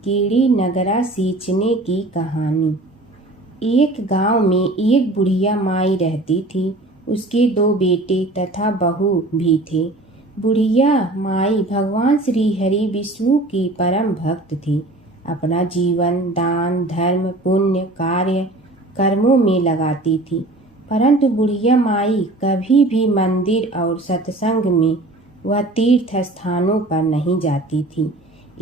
कीड़ी नगरा सींचने की कहानी। एक गांव में एक बुढ़िया माई रहती थी। उसके 2 बेटे तथा बहू भी थे। बुढ़िया माई भगवान श्री हरि विष्णु की परम भक्त थी। अपना जीवन दान धर्म पुण्य कार्य कर्मों में लगाती थी। परंतु बुढ़िया माई कभी भी मंदिर और सत्संग में व तीर्थ स्थानों पर नहीं जाती थी।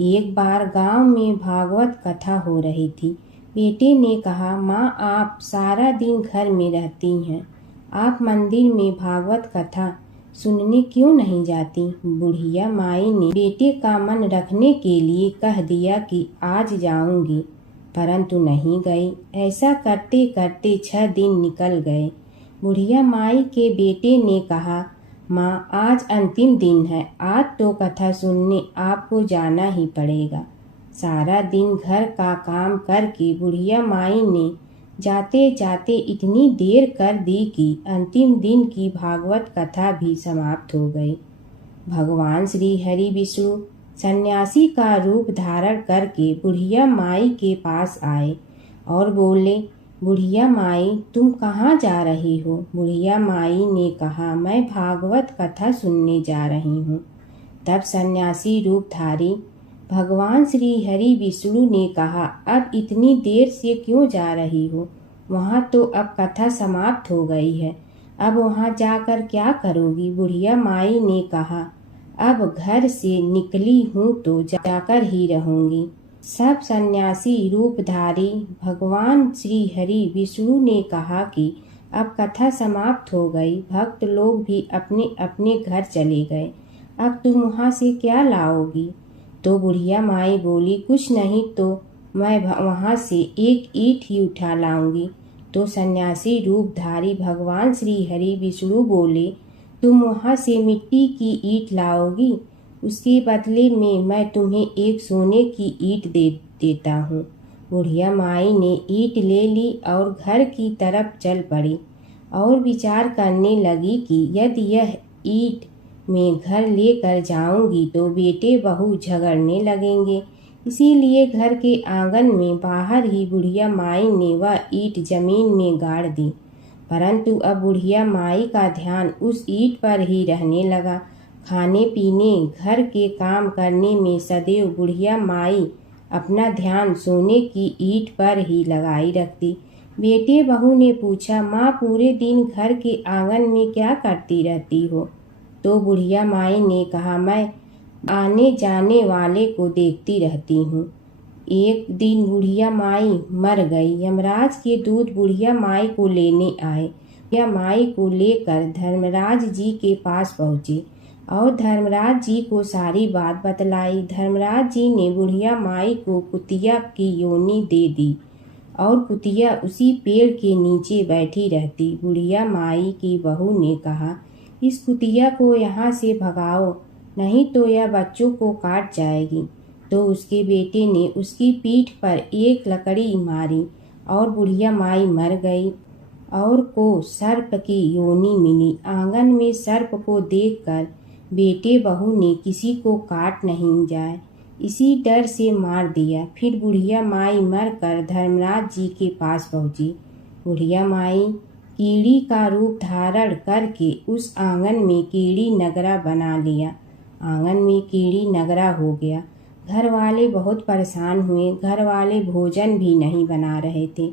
एक बार गांव में भागवत कथा हो रही थी। बेटे ने कहा, माँ आप सारा दिन घर में रहती हैं, आप मंदिर में भागवत कथा सुनने क्यों नहीं जाती? बुढ़िया माई ने बेटे का मन रखने के लिए कह दिया कि आज जाऊंगी, परंतु नहीं गई। ऐसा करते करते 6 दिन निकल गए। बुढ़िया माई के बेटे ने कहा, माँ आज अंतिम दिन है, आज तो कथा सुनने आपको जाना ही पड़ेगा। सारा दिन घर का काम करके बुढ़िया माई ने जाते जाते इतनी देर कर दी कि अंतिम दिन की भागवत कथा भी समाप्त हो गई। भगवान श्री हरि विष्णु सन्यासी का रूप धारण करके बुढ़िया माई के पास आए और बोले, बुढ़िया माई तुम कहाँ जा रही हो? बुढ़िया माई ने कहा, मैं भागवत कथा सुनने जा रही हूँ। तब सन्यासी रूपधारी भगवान श्री हरि विष्णु ने कहा, अब इतनी देर से क्यों जा रही हो? वहाँ तो अब कथा समाप्त हो गई है, अब वहाँ जाकर क्या करोगी? बुढ़िया माई ने कहा, अब घर से निकली हूँ तो जाकर ही रहूंगी। सब सन्यासी रूपधारी भगवान श्री हरि विष्णु ने कहा कि अब कथा समाप्त हो गई, भक्त लोग भी अपने अपने घर चले गए, अब तुम वहाँ से क्या लाओगी? तो बुढ़िया माई बोली, कुछ नहीं तो मैं वहाँ से एक ईंट ही उठा लाऊंगी। तो सन्यासी रूपधारी भगवान श्री हरि विष्णु बोले, तुम वहाँ से मिट्टी की ईंट लाओगी, उसके बदले में मैं तुम्हें एक सोने की ईंट देता हूँ। बुढ़िया माई ने ईंट ले ली और घर की तरफ चल पड़ी और विचार करने लगी कि यदि यह ईंट मैं घर लेकर जाऊंगी तो बेटे बहू झगड़ने लगेंगे। इसीलिए घर के आंगन में बाहर ही बुढ़िया माई ने वह ईंट जमीन में गाड़ दी। परंतु अब बुढ़िया माई का ध्यान उस ईंट पर ही रहने लगा। खाने पीने घर के काम करने में सदैव बुढ़िया माई अपना ध्यान सोने की ईंट पर ही लगाई रखती। बेटे बहू ने पूछा, माँ पूरे दिन घर के आंगन में क्या करती रहती हो? तो बुढ़िया माई ने कहा, मैं आने जाने वाले को देखती रहती हूँ। एक दिन बुढ़िया माई मर गई। यमराज के दूत बुढ़िया माई को लेने आए। बुढ़िया माई को लेकर धर्मराज जी के पास पहुँचे और धर्मराज जी को सारी बात बतलाई। धर्मराज जी ने बुढ़िया माई को कुतिया की योनि दे दी और कुतिया उसी पेड़ के नीचे बैठी रहती। बुढ़िया माई की बहू ने कहा, इस कुतिया को यहाँ से भगाओ, नहीं तो यह बच्चों को काट जाएगी। तो उसके बेटे ने उसकी पीठ पर एक लकड़ी मारी और बुढ़िया माई मर गई और को सर्प की योनि मिली। आंगन में सर्प को देखकर बेटे बहू ने किसी को काट नहीं जाए इसी डर से मार दिया। फिर बुढ़िया माई मरकर धर्मराज जी के पास पहुंची। बुढ़िया माई कीड़ी का रूप धारण करके उस आंगन में कीड़ी नगरा बना लिया। आंगन में कीड़ी नगरा हो गया। घर वाले बहुत परेशान हुए। घर वाले भोजन भी नहीं बना रहे थे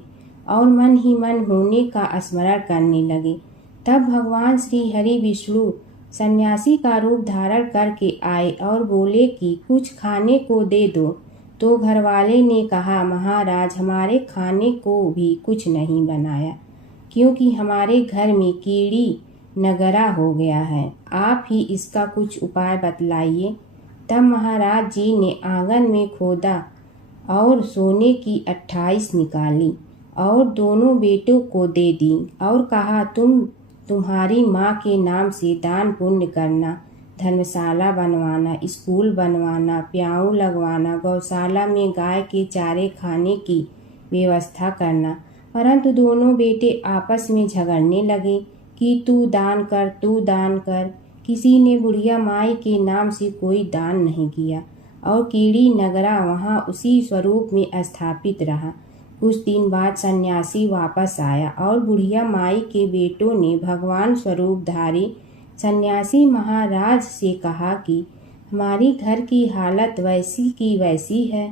और मन ही मन होने का स्मरण करने लगे। तब भगवान श्री हरि विष्णु सन्यासी का रूप धारण करके आए और बोले कि कुछ खाने को दे दो। तो घरवाले ने कहा, महाराज हमारे खाने को भी कुछ नहीं बनाया, क्योंकि हमारे घर में कीड़ी नगरा हो गया है, आप ही इसका कुछ उपाय बतलाइए। तब महाराज जी ने आंगन में खोदा और सोने की 28 निकाली और दोनों बेटों को दे दी और कहा, तुम्हारी माँ के नाम से दान पुण्य करना, धर्मशाला बनवाना, स्कूल बनवाना, प्याऊ लगवाना, गौशाला में गाय के चारे खाने की व्यवस्था करना। परंतु दोनों बेटे आपस में झगड़ने लगे कि तू दान कर, तू दान कर। किसी ने बुढ़िया माई के नाम से कोई दान नहीं किया और कीड़ी नगरा वहाँ उसी स्वरूप में स्थापित रहा। कुछ दिन बाद सन्यासी वापस आया और बुढ़िया माई के बेटों ने भगवान स्वरूपधारी सन्यासी महाराज से कहा कि हमारी घर की हालत वैसी की वैसी है,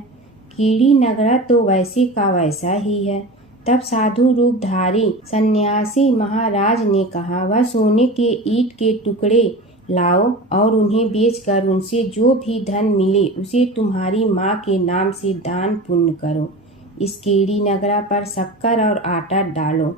कीड़ी नगरा तो वैसे का वैसा ही है। तब साधु रूपधारी सन्यासी महाराज ने कहा, वह सोने के ईंट के टुकड़े लाओ और उन्हें बेचकर उनसे जो भी धन मिले उसे तुम्हारी माँ के नाम से दान पुण्य करो। इस कीड़ी नगरा पर शक्कर और आटा डालो।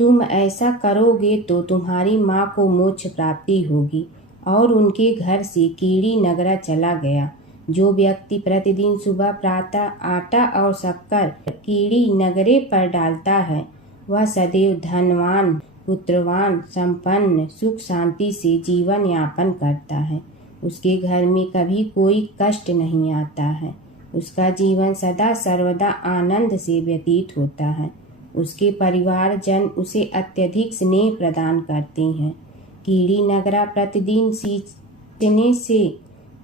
तुम ऐसा करोगे तो तुम्हारी माँ को मोक्ष प्राप्ति होगी। और उनके घर से कीड़ी नगरा चला गया। जो व्यक्ति प्रतिदिन सुबह प्रातः आटा और शक्कर कीड़ी नगरे पर डालता है, वह सदैव धनवान, पुत्रवान, संपन्न, सुख शांति से जीवन यापन करता है। उसके घर में कभी कोई कष्ट नहीं आता है। उसका जीवन सदा सर्वदा आनंद से व्यतीत होता है। उसके परिवारजन उसे अत्यधिक स्नेह प्रदान करते हैं। कीड़ी नगरा प्रतिदिन सींचने से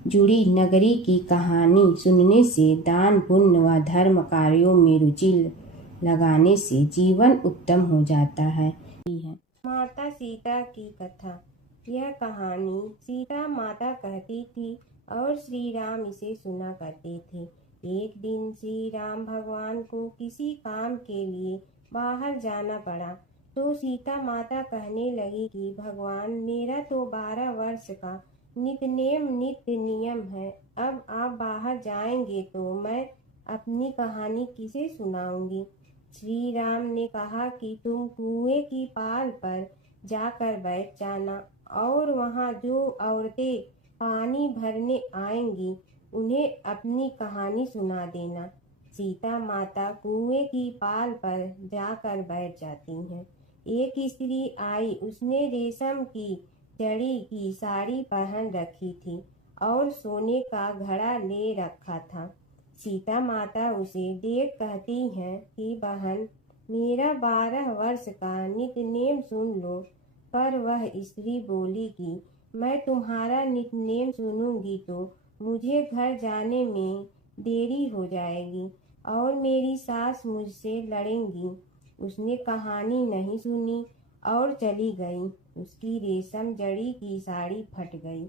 जुड़ी नगरी की कहानी सुनने से, दान पुण्य व धर्म कार्यों में रुचि लगाने से जीवन उत्तम हो जाता है। माता सीता की कथा। यह कहानी सीता माता कहती थी और श्री राम इसे सुना करते थे। एक दिन श्री राम भगवान को किसी काम के लिए बाहर जाना पड़ा तो सीता माता कहने लगी कि भगवान, मेरा तो 12 वर्ष का नित्य नियम है। अब आप बाहर जाएंगे तो मैं अपनी कहानी किसे सुनाऊंगी। श्री राम ने कहा कि तुम कुएं की पाल पर जाकर बैठ जाना और वहाँ जो औरतें पानी भरने आएंगी उन्हें अपनी कहानी सुना देना। सीता माता कुएं की पाल पर जाकर बैठ जाती हैं। एक स्त्री आई, उसने रेशम की जड़ी की साड़ी पहन रखी थी और सोने का घड़ा ले रखा था। सीता माता उसे देख कहती हैं कि बहन, मेरा 12 वर्ष का नित्य नेम सुन लो। पर वह स्त्री बोली कि मैं तुम्हारा नित्य नेम सुनूंगी तो मुझे घर जाने में देरी हो जाएगी और मेरी सास मुझसे लड़ेंगी। उसने कहानी नहीं सुनी और चली गई। उसकी रेशम जड़ी की साड़ी फट गई।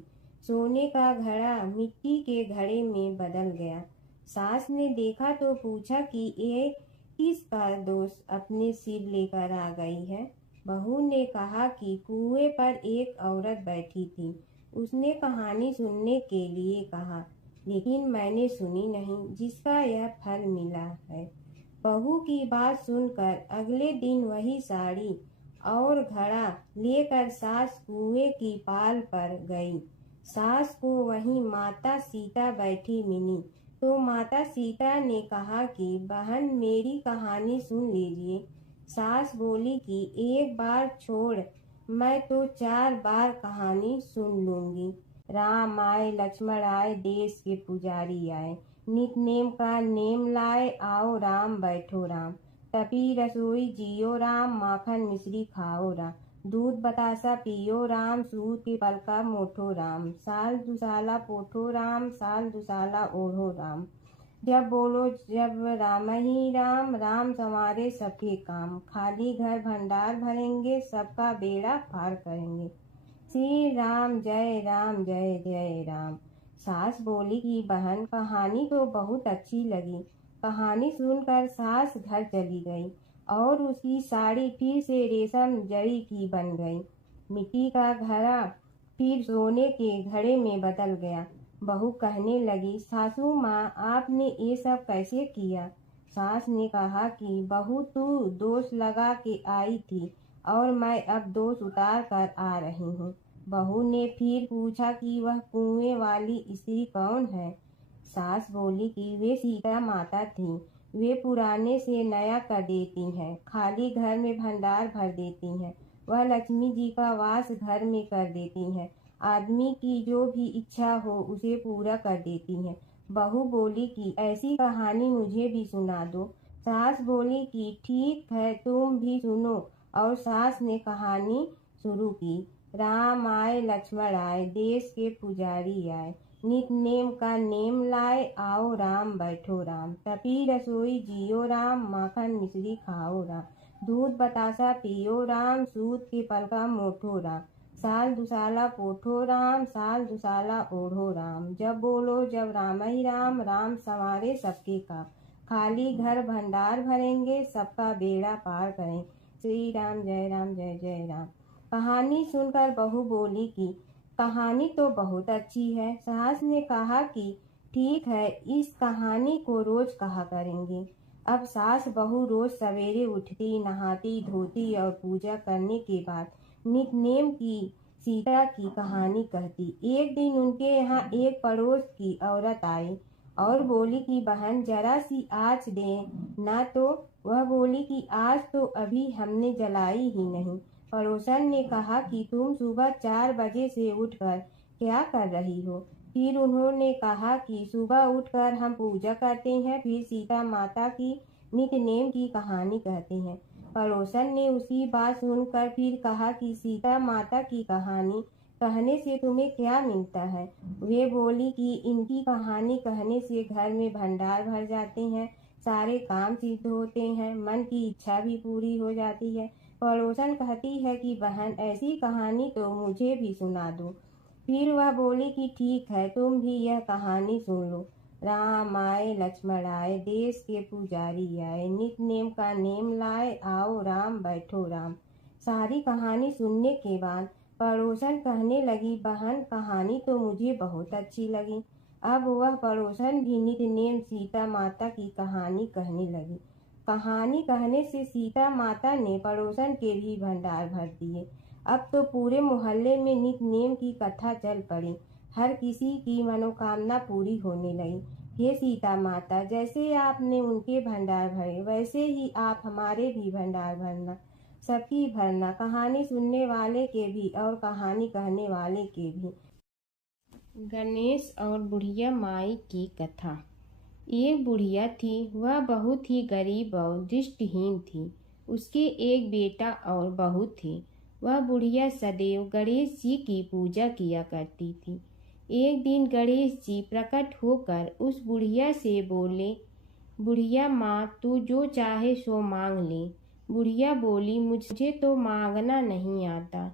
सोने का घड़ा मिट्टी के घड़े में बदल गया। सास ने देखा तो पूछा कि ये किसका दोष अपने सिर लेकर आ गई है। बहू ने कहा कि कुएं पर एक औरत बैठी थी, उसने कहानी सुनने के लिए कहा, लेकिन मैंने सुनी नहीं, जिसका यह फल मिला है। बहू की बात सुनकर अगले दिन वही साड़ी और घड़ा लेकर सास कुएं की पाल पर गई। सास को वहीं माता सीता बैठी मिली तो माता सीता ने कहा कि बहन, मेरी कहानी सुन लीजिए। सास बोली कि एक बार छोड़, मैं तो 4 बार कहानी सुन लूंगी। राम आए, लक्ष्मण आए, देश के पुजारी आए, नित नेम का नेम लाए, आओ राम बैठो राम, तपी रसोई जियो राम, माखन मिश्री खाओ राम, दूध बतासा पियो राम, सूत के पलका मोठो राम, साल दुसाला पोठो राम, साल दुसाला ओढ़ो राम, जब बोलो जब राम ही राम, राम संवारे सबके काम, खाली घर भंडार भरेंगे, सबका बेड़ा पार करेंगे, श्री राम जय राम जय जय राम। सास बोली कि बहन, कहानी तो बहुत अच्छी लगी। कहानी सुनकर सास घर चली गई और उसकी साड़ी फिर से रेशम जड़ी की बन गई। मिट्टी का घड़ा फिर सोने के घड़े में बदल गया। बहू कहने लगी, सासू माँ, आपने ये सब कैसे किया। सास ने कहा कि बहू, तू दोष लगा के आई थी और मैं अब दोष उतार कर आ रही हूँ। बहू ने फिर पूछा कि वह कुएं वाली स्त्री कौन है। सास बोली कि वे सीता माता थीं। वे पुराने से नया कर देती हैं, खाली घर में भंडार भर देती हैं। वह लक्ष्मी जी का वास घर में कर देती हैं। आदमी की जो भी इच्छा हो उसे पूरा कर देती हैं। बहू बोली कि ऐसी कहानी मुझे भी सुना दो। सास बोली कि ठीक है, तुम भी सुनो। और सास ने कहानी शुरू की। राम आए, लक्ष्मण आए, देश के पुजारी आए, नित नेम का नेम लाए, आओ राम बैठो राम। तपी रसोई जियो राम, माखन मिश्री खाओ राम। दूध बतासा पियो राम, सूत के पलका मोठो राम। साल दुसाला पोठो राम, साल दुसाला ओढ़ो राम। जब बोलो जब राम ही राम, राम संवारे सबके काम। खाली घर भंडार भरेंगे, सबका बेड़ा पार करें। श्री राम जय जय राम। कहानी सुनकर बहू बोली कि कहानी तो बहुत अच्छी है। सास ने कहा कि ठीक है, इस कहानी को रोज कहा करेंगे। अब सास बहू रोज सवेरे उठती, नहाती धोती और पूजा करने के बाद नितनेम की सीता की कहानी कहती। एक दिन उनके यहाँ एक पड़ोस की औरत आई और बोली कि बहन जरा सी आँच दे ना। तो वह बोली कि आज तो अभी हमने जलाई ही नहीं। पड़ोसन ने कहा कि तुम सुबह 4 बजे से उठकर क्या कर रही हो? फिर उन्होंने कहा कि सुबह उठकर हम पूजा करते हैं, फिर सीता माता की नितनेम की कहानी कहते हैं। पड़ोसन ने उसी बात सुनकर फिर कहा कि सीता माता की कहानी कहने से तुम्हें क्या मिलता है? वे बोली कि इनकी कहानी कहने से घर में भंडार भर जाते हैं, सारे काम सिद्ध होते हैं, मन की इच्छा भी पूरी हो जाती है। पड़ोसन कहती है कि बहन ऐसी कहानी तो मुझे भी सुना दो। फिर वह बोली कि ठीक है, तुम भी यह कहानी सुन लो। राम आए लक्ष्मण आए, देश के पुजारी आए, नित नेम का नेम लाए, आओ राम बैठो राम। सारी कहानी सुनने के बाद पड़ोसन कहने लगी, बहन कहानी तो मुझे बहुत अच्छी लगी। अब वह पड़ोसन भी नित नेम सीता माता की कहानी कहने लगी। कहानी कहने से सीता माता ने पड़ोसन के भी भंडार भर दिए। अब तो पूरे मोहल्ले में नित नेम की कथा चल पड़ी। हर किसी की मनोकामना पूरी होने लगी। हे सीता माता, जैसे आपने उनके भंडार भरे, वैसे ही आप हमारे भी भंडार भरना, सबकी भरना, कहानी सुनने वाले के भी और कहानी कहने वाले के भी। गणेश और बुढ़िया माई की कथा। एक बुढ़िया थी, वह बहुत ही गरीब और दृष्टिहीन थी। उसके एक बेटा और बहू थे। वह बुढ़िया सदैव गणेश जी की पूजा किया करती थी। एक दिन गणेश जी प्रकट होकर उस बुढ़िया से बोले, बुढ़िया माँ, तू जो चाहे सो मांग ले। बुढ़िया बोली, मुझे तो मांगना नहीं आता,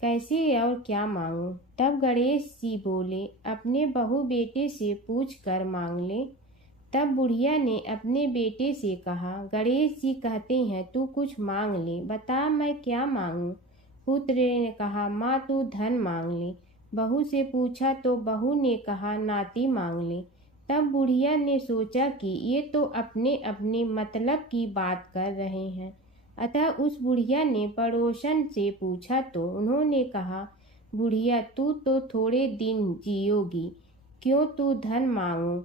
कैसे और क्या मांगूं? तब गणेश जी बोले, अपने बहू बेटे से पूछ कर मांग ले। तब बुढ़िया ने अपने बेटे से कहा, गणेश जी कहते हैं तू कुछ मांग ले, बता मैं क्या मांगूं? पुत्र ने कहा, माँ तू धन मांग ले। बहू से पूछा तो बहू ने कहा, नाती मांग ले। तब बुढ़िया ने सोचा कि ये तो अपने अपने मतलब की बात कर रहे हैं। अतः उस बुढ़िया ने पड़ोसन से पूछा तो उन्होंने कहा, बुढ़िया तू तो थोड़े दिन जियोगी, क्यों तू धन मांगो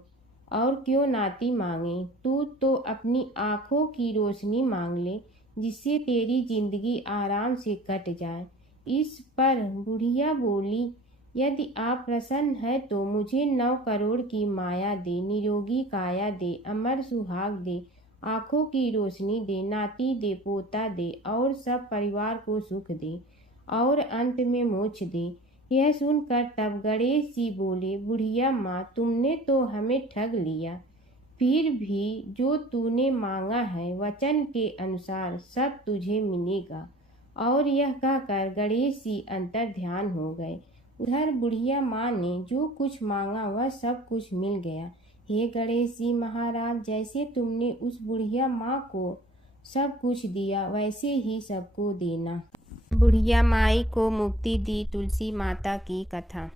और क्यों नाती मांगे? तू तो अपनी आँखों की रोशनी मांग ले, जिससे तेरी जिंदगी आराम से कट जाए। इस पर बुढ़िया बोली, यदि आप प्रसन्न है तो मुझे 9 करोड़ की माया दे, निरोगी काया दे, अमर सुहाग दे, आँखों की रोशनी दे, नाती दे, पोता दे और सब परिवार को सुख दे और अंत में मोक्ष दे। यह सुनकर तब गणेश जी बोले, बुढ़िया माँ, तुमने तो हमें ठग लिया। फिर भी जो तूने मांगा है वचन के अनुसार सब तुझे मिलेगा। और यह कहकर गणेश जी अंतर ध्यान हो गए। उधर बुढ़िया माँ ने जो कुछ मांगा वह सब कुछ मिल गया। हे गणेश जी महाराज, जैसे तुमने उस बुढ़िया माँ को सब कुछ दिया वैसे ही सबको देना। बुढ़िया माई को मुक्ति दी तुलसी माता की कथा।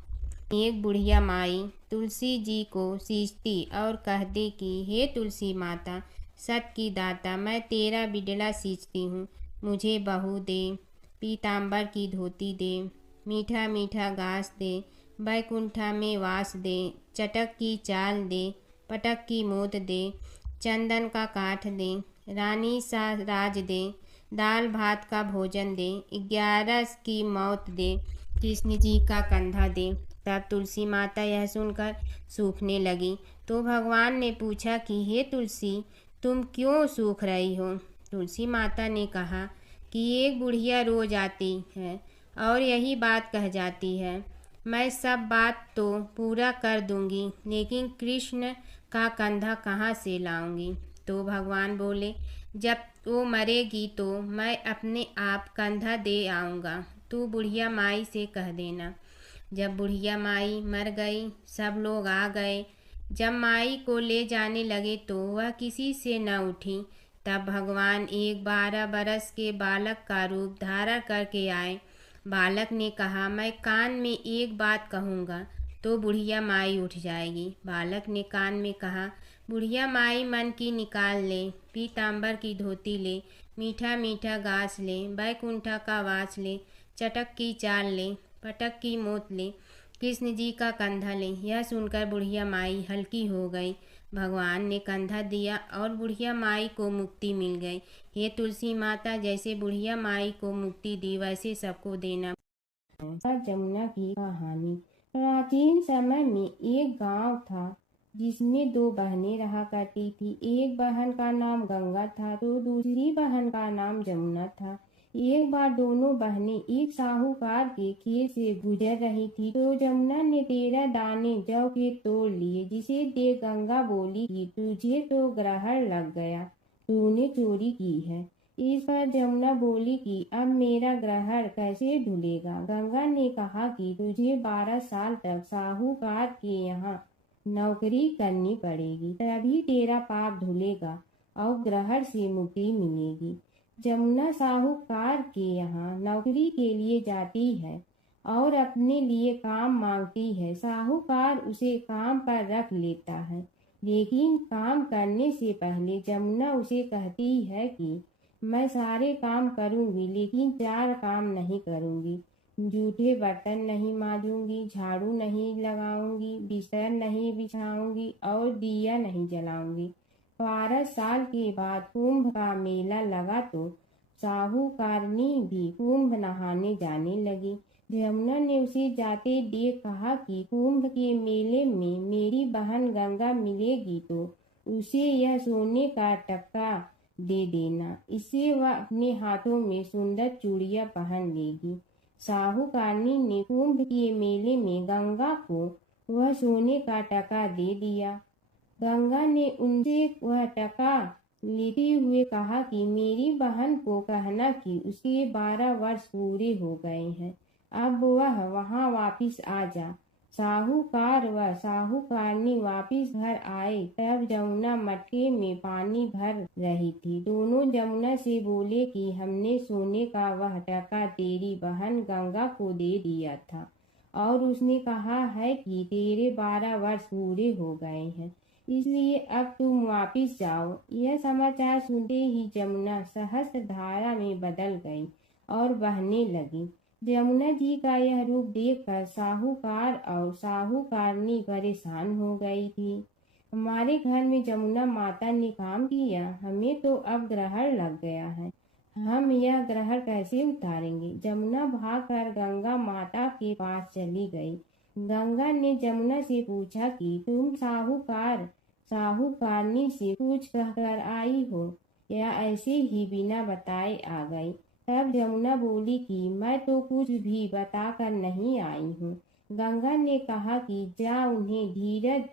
एक बुढ़िया माई तुलसी जी को सींचती और कहती कि हे तुलसी माता, सत की दाता, मैं तेरा बिडला सींचती हूँ, मुझे बहू दे, पीताम्बर की धोती दे, मीठा मीठा घास दे, बैकुंठा में वास दे, चटक की चाल दे, पटक की मोद दे, चंदन का काठ दे, रानी सा राज दे, दाल भात का भोजन दे, 11 की मौत दे, कृष्ण जी का कंधा दे। तब तुलसी माता यह सुनकर सूखने लगी। तो भगवान ने पूछा कि हे तुलसी, तुम क्यों सूख रही हो? तुलसी माता ने कहा कि एक बुढ़िया रोज आती है और यही बात कह जाती है, मैं सब बात तो पूरा कर दूंगी, लेकिन कृष्ण का कंधा कहाँ से लाऊंगी। तो भगवान बोले, जब वो मरेगी तो मैं अपने आप कंधा दे आऊँगा, तू बुढ़िया माई से कह देना। जब बुढ़िया माई मर गई, सब लोग आ गए। जब माई को ले जाने लगे तो वह किसी से न उठी। तब भगवान एक 12 बरस के बालक का रूप धारण करके आए। बालक ने कहा, मैं कान में एक बात कहूँगा तो बुढ़िया माई उठ जाएगी। बालक ने कान में कहा, बुढ़िया माई मन की निकाल ले, पीताम्बर की धोती ले, मीठा मीठा घास ले, बैकुंठा का वास ले, चटक की चाल ले, पटक की मोत ले, कृष्ण जी का कंधा ले। यह सुनकर बुढ़िया माई हल्की हो गई। भगवान ने कंधा दिया और बुढ़िया माई को मुक्ति मिल गई। हे तुलसी माता, जैसे बुढ़िया माई को मुक्ति दी वैसे सबको देना। जमुना की कहानी। प्राचीन समय में एक गांव था जिसमें दो बहनें रहा करती थी। एक बहन का नाम गंगा था तो दूसरी बहन का नाम जमुना था। एक बार दोनों बहनें एक साहूकार के खेत से गुजर रही थी तो जमुना ने 13 दाने जौ के तोड़ लिए, जिसे देख गंगा बोली कि तुझे तो ग्रहण लग गया, तूने चोरी की है। इस पर जमुना बोली कि अब मेरा ग्रहण कैसे धुलेगा। गंगा ने कहा कि तुझे 12 साल तक साहूकार के यहाँ नौकरी करनी पड़ेगी, तभी तेरा पाप धुलेगा और ग्रहण से मुक्ति मिलेगी। जमुना साहूकार के यहाँ नौकरी के लिए जाती है और अपने लिए काम मांगती है। साहूकार उसे काम पर रख लेता है, लेकिन काम करने से पहले जमुना उसे कहती है कि मैं सारे काम करूंगी लेकिन 4 काम नहीं करूंगी। जूठे बर्तन नहीं मांजूंगी, झाड़ू नहीं लगाऊंगी, बिस्तर नहीं बिछाऊंगी और दिया नहीं जलाऊंगी। 12 साल के बाद कुंभ का मेला लगा तो साहूकारनी भी कुंभ नहाने जाने लगी। जमुना ने उसे जाते देख कहा कि कुंभ के मेले में मेरी बहन गंगा मिलेगी तो उसे यह सोने का टक्का दे देना, इससे वह अपने हाथों में सुंदर चूड़ियां पहन लेगी। साहूकारनी ने कुंभ के मेले में गंगा को वह सोने का टका दे दिया। गंगा ने उनसे वह टका लेते हुए कहा कि मेरी बहन को कहना कि उसके 12 वर्ष पूरे हो गए हैं, अब वह वहां वापिस आ जा। साहूकार व साहूकारनी वापिस घर आए तब जमुना मटके में पानी भर रही थी। दोनों जमुना से बोले कि हमने सोने का वह टका तेरी बहन गंगा को दे दिया था और उसने कहा है कि तेरे 12 वर्ष पूरे हो गए हैं, इसलिए अब तुम वापिस जाओ। यह समाचार सुनते ही जमुना सहस्त्र धारा में बदल गई और बहने लगी। जमुना जी का यह रूप देखकर साहूकार और साहूकारनी परेशान हो गई थी। हमारे घर में जमुना माता ने काम किया, हमें तो अब ग्रहण लग गया है, हम यह ग्रहण कैसे उतारेंगे। जमुना भागकर गंगा माता के पास चली गई। गंगा ने जमुना से पूछा कि तुम साहूकारनी से कुछ कहकर आई हो या ऐसे ही बिना बताए आ गई। तब जमुना बोली कि मैं तो कुछ भी बताकर नहीं आई हूँ। गंगा ने कहा कि जा उन्हें धीरज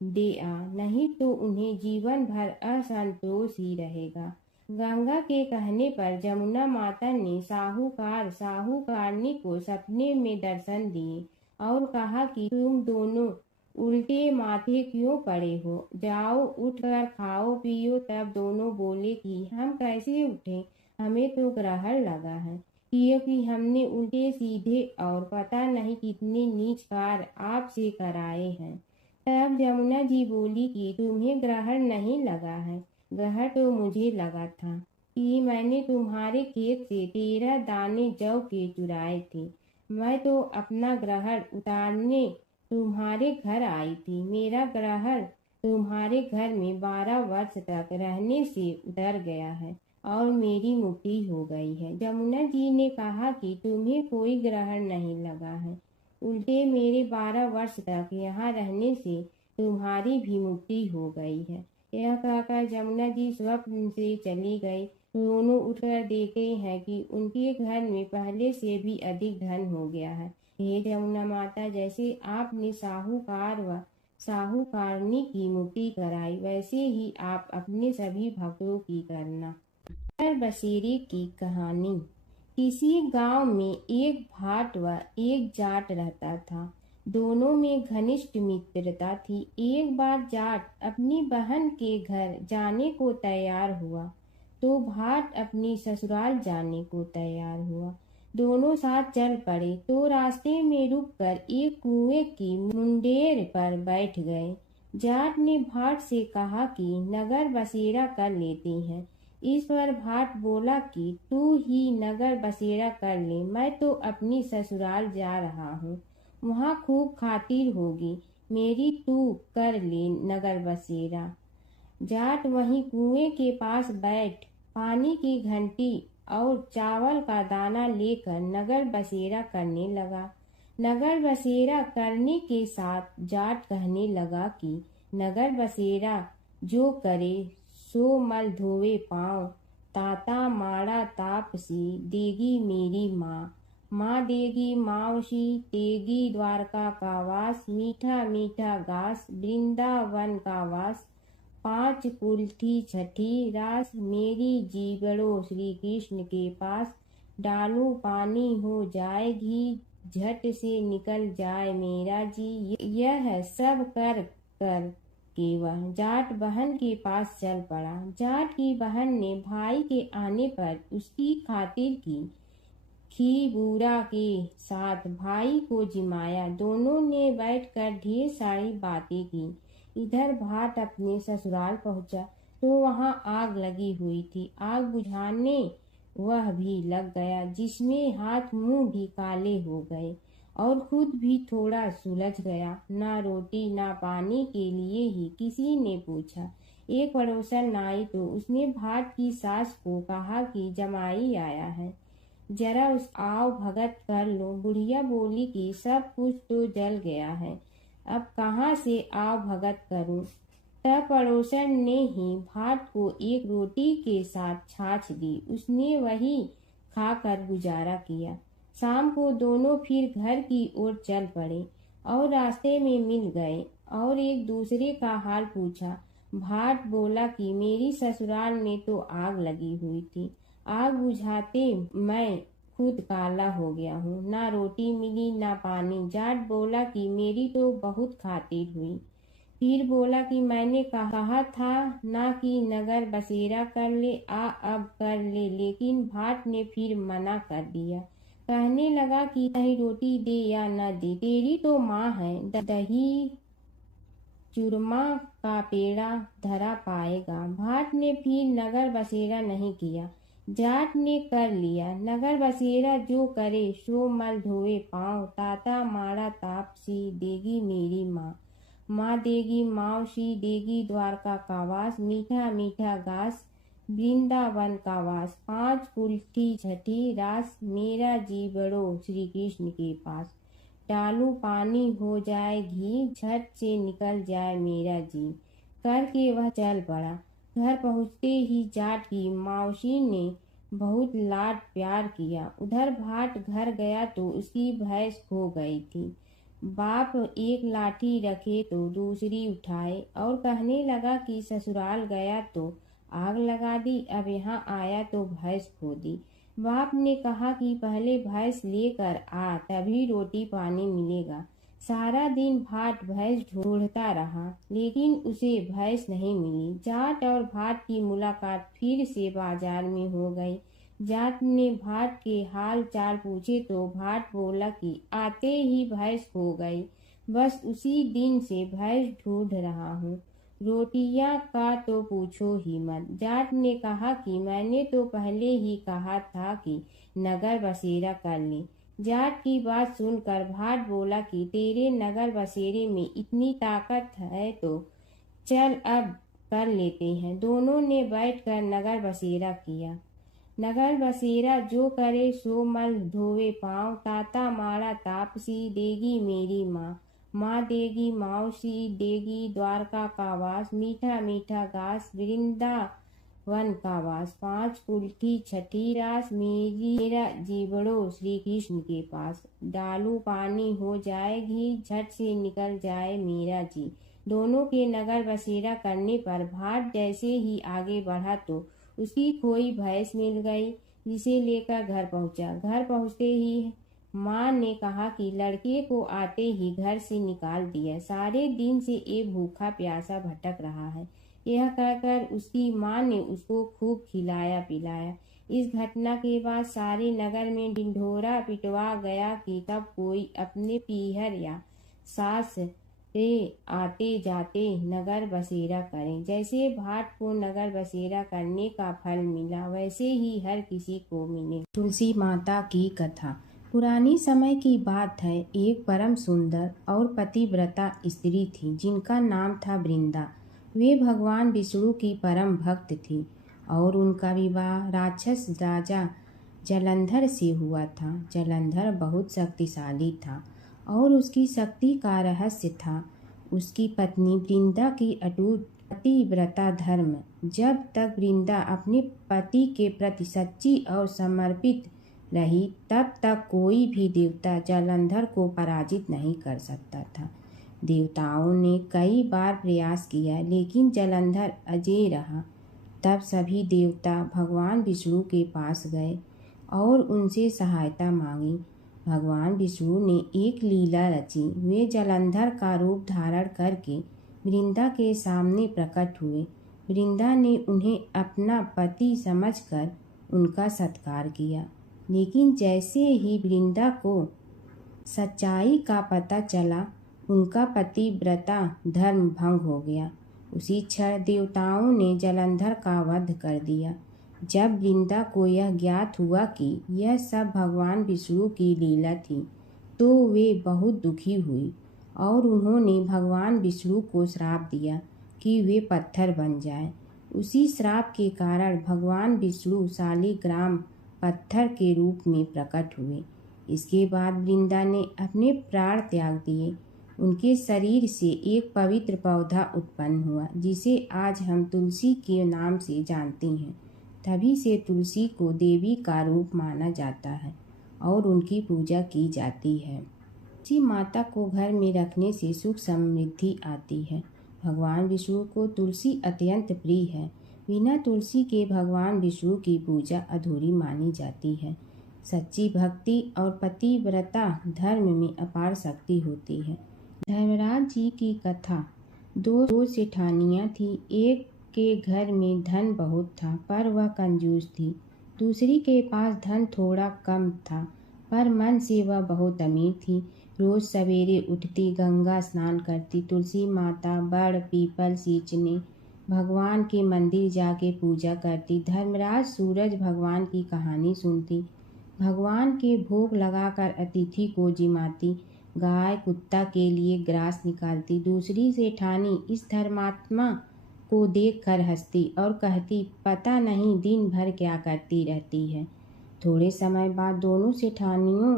दे आ, नहीं तो उन्हें जीवन भर असंतोष ही रहेगा। गंगा के कहने पर जमुना माता ने साहूकारनी को सपने में दर्शन दिए और कहा कि तुम दोनों उल्टे माथे क्यों पड़े हो, जाओ उठकर खाओ पियो। तब दोनों बोले कि हम कैसे उठें, हमें तो ग्रहण लगा है, क्योंकि हमने उल्टे सीधे और पता नहीं कितने नीच कार्य आपसे कराए हैं। तब जमुना जी बोली कि तुम्हें ग्रहण नहीं लगा है, ग्रहण तो मुझे लगा था कि मैंने तुम्हारे खेत से 13 दाने जौ के चुराए थे। मैं तो अपना ग्रहण उतारने तुम्हारे घर आई थी। मेरा ग्रहण तुम्हारे घर में 12 वर्ष तक रहने से उतर गया है और मेरी मुक्ति हो गई है। जमुना जी ने कहा कि तुम्हें कोई ग्रहण नहीं लगा है, उल्टे मेरे 12 वर्ष तक यहाँ रहने से तुम्हारी भी मुक्ति हो गई है। यह कहकर जमुना जी स्वप्न से चली गई। दोनों उठकर देखते हैं कि उनके घर में पहले से भी अधिक धन हो गया है। हे जमुना माता, जैसे आपने साहूकार व साहूकारनी की मुक्ति कराई, वैसे ही आप अपने सभी भक्तों की करना। नगर बसेरे की कहानी। किसी गांव में एक भाट व एक जाट रहता था। दोनों में घनिष्ठ मित्रता थी। एक बार जाट अपनी बहन के घर जाने को तैयार हुआ तो भाट अपनी ससुराल जाने को तैयार हुआ। दोनों साथ चल पड़े तो रास्ते में रुककर एक कुएं की मुंडेर पर बैठ गए। जाट ने भाट से कहा कि नगर बसेरा कर लेते हैं। इस पर भाट बोला कि तू ही नगर बसेरा कर ले, मैं तो अपनी ससुराल जा रहा हूँ, वहाँ खूब खातिर होगी मेरी, तू कर ले नगर बसेरा। जाट वहीं कुएं के पास बैठ पानी की घंटी और चावल का दाना लेकर नगर बसेरा करने लगा। नगर बसेरा करने के साथ जाट कहने लगा कि नगर बसेरा जो करे सो मल धोवे पाँव, ताता माड़ा तापसी देगी मेरी माँ, माँ देगी मावशी तेगी द्वारका का वास, मीठा मीठा घास वृंदावन का वास, पांच कुल्थी छठी रास मेरी जीवड़ो श्री कृष्ण के पास, डालू पानी हो जाए घी झट से निकल जाए मेरा जी, यह सब कर कर के वह जाट बहन के पास चल पड़ा। जाट की बहन ने भाई के आने पर उसकी खातिर की खी बूरा के साथ भाई को जिमाया। दोनों ने बैठकर ढेर सारी बातें की। इधर भाट अपने ससुराल पहुंचा तो वहां आग लगी हुई थी। आग बुझाने वह भी लग गया, जिसमें हाथ मुंह भी काले हो गए और खुद भी थोड़ा सुलझ गया। ना रोटी ना पानी के लिए ही किसी ने पूछा। एक पड़ोसन आई तो उसने भाट की सास को कहा कि जमाई आया है, जरा उस आओ भगत कर लो। बुढ़िया बोली कि सब कुछ तो जल गया है, अब कहाँ से आओ भगत करूं। तब पड़ोसन ने ही भाट को एक रोटी के साथ छाछ दी। उसने वही खाकर गुजारा किया। शाम को दोनों फिर घर की ओर चल पड़े और रास्ते में मिल गए और एक दूसरे का हाल पूछा। भाट बोला कि मेरी ससुराल में तो आग लगी हुई थी, आग बुझाते मैं खुद काला हो गया हूँ, ना रोटी मिली ना पानी। जाट बोला कि मेरी तो बहुत खातिर हुई। फिर बोला कि मैंने कहा था ना कि नगर बसेरा कर ले, आ अब कर ले, लेकिन भाट ने फिर मना कर दिया। कहने लगा कि चाहे रोटी दे या न दे, तेरी तो माँ है, दही चूरमा का पेड़ा धरा पाएगा। भाट ने फिर नगर बसेरा नहीं किया। जाट ने कर लिया नगर बसेरा, जो करे सो मल धोवे पाँव, ताता माड़ा तापसी देगी मेरी माँ, माँ देगी मावशी देगी द्वारका का वास, मीठा मीठा घास वृंदावन का वास, पांच कुल्थी छठी रास मेरा जीवड़ो श्री कृष्ण के पास, डालू पानी हो जाए घी झट से निकल जाए मेरा जी, करके वह चल पड़ा। घर पहुँचते ही जाट की मावशी ने बहुत लाड प्यार किया। उधर भाट घर गया तो उसकी भैंस खो गई थी। बाप एक लाठी रखे तो दूसरी उठाए और कहने लगा कि ससुराल गया तो आग लगा दी, अब यहाँ आया तो भैंस खो दी। बाप ने कहा कि पहले भैंस लेकर आ, तभी रोटी पानी मिलेगा। सारा दिन भाट भैंस ढूंढता रहा, लेकिन उसे भैंस नहीं मिली। जाट और भाट की मुलाकात फिर से बाजार में हो गई। जाट ने भाट के हाल चाल पूछे तो भाट बोला कि आते ही भैंस खो गई, बस उसी दिन से भैंस ढूंढ रहा हूँ। रोटियां का तो पूछो ही मत। जाट ने कहा कि मैंने तो पहले ही कहा था कि नगर बसेरा कर ले। जाट की बात सुनकर भाट बोला कि तेरे नगर बसेरे में इतनी ताकत है तो चल अब कर लेते हैं। दोनों ने बैठकर नगर बसेरा किया। नगर बसेरा जो करे सो मल धोवे पाँव, ताता माड़ा तापसी देगी मेरी माँ, माँ देगी मावशी देगी द्वारका का वास, मीठा मीठा घास वृंदावन वन का वास, 5 कुल की छठी रास, मेरा जीवड़ो श्री कृष्ण के पास। डालू पानी हो जाए घी, झट से निकल जाए मेरा जी। दोनों के नगर बसेरा करने पर भाट जैसे ही आगे बढ़ा तो उसकी खोई भैंस मिल गई, जिसे लेकर घर पहुंचा। घर पहुंचते ही माँ ने कहा कि लड़के को आते ही घर से निकाल दिया, सारे दिन से ये भूखा प्यासा भटक रहा है। यह कहकर उसकी माँ ने उसको खूब खिलाया पिलाया। इस घटना के बाद सारे नगर में ढिंढोरा पिटवा गया कि तब कोई अपने पीहर या सास से आते जाते नगर बसेरा करें। जैसे भाट को नगर बसेरा करने का फल मिला, वैसे ही हर किसी को मिले। तुलसी माता की कथा। पुरानी समय की बात है, एक परम सुंदर और पतिव्रता स्त्री थी जिनका नाम था वृंदा। वे भगवान विष्णु की परम भक्त थी और उनका विवाह राक्षस राजा जलंधर से हुआ था। जलंधर बहुत शक्तिशाली था और उसकी शक्ति का रहस्य था उसकी पत्नी वृंदा की अटूट पतिव्रता धर्म। जब तक वृंदा अपने पति के प्रति सच्ची और समर्पित रही, तब तक कोई भी देवता जलंधर को पराजित नहीं कर सकता था। देवताओं ने कई बार प्रयास किया, लेकिन जलंधर अजेय रहा। तब सभी देवता भगवान विष्णु के पास गए और उनसे सहायता मांगी। भगवान विष्णु ने एक लीला रची। वे जलंधर का रूप धारण करके वृंदा के सामने प्रकट हुए। वृंदा ने उन्हें अपना पति समझकर उनका सत्कार किया, लेकिन जैसे ही वृंदा को सच्चाई का पता चला, उनका पतिव्रता धर्म भंग हो गया। उसी क्षण देवताओं ने जलंधर का वध कर दिया। जब वृंदा को यह ज्ञात हुआ कि यह सब भगवान विष्णु की लीला थी, तो वे बहुत दुखी हुई और उन्होंने भगवान विष्णु को श्राप दिया कि वे पत्थर बन जाएं। उसी श्राप के कारण भगवान विष्णु शालिग्राम पत्थर के रूप में प्रकट हुए। इसके बाद वृंदा ने अपने प्राण त्याग दिए। उनके शरीर से एक पवित्र पौधा उत्पन्न हुआ, जिसे आज हम तुलसी के नाम से जानते हैं। तभी से तुलसी को देवी का रूप माना जाता है और उनकी पूजा की जाती है। तुलसी माता को घर में रखने से सुख समृद्धि आती है। भगवान विष्णु को तुलसी अत्यंत प्रिय है। बिना तुलसी के भगवान विष्णु की पूजा अधूरी मानी जाती है। सच्ची भक्ति और पतिव्रता धर्म में अपार शक्ति होती है। धर्मराज जी की कथा। दो सेठानियाँ थी। एक के घर में धन बहुत था, पर वह कंजूस थी। दूसरी के पास धन थोड़ा कम था, पर मन से वह बहुत अमीर थी। रोज सवेरे उठती, गंगा स्नान करती, तुलसी माता, बड़ पीपल सींचने, भगवान के मंदिर जाके पूजा करती। धर्मराज सूरज भगवान की कहानी सुनती, भगवान के भोग लगाकर अतिथि को जिमाती, गाय कुत्ता के लिए ग्रास निकालती। दूसरी सेठानी इस धर्मात्मा को देखकर हंसती और कहती, पता नहीं दिन भर क्या करती रहती है। थोड़े समय बाद दोनों सेठानियों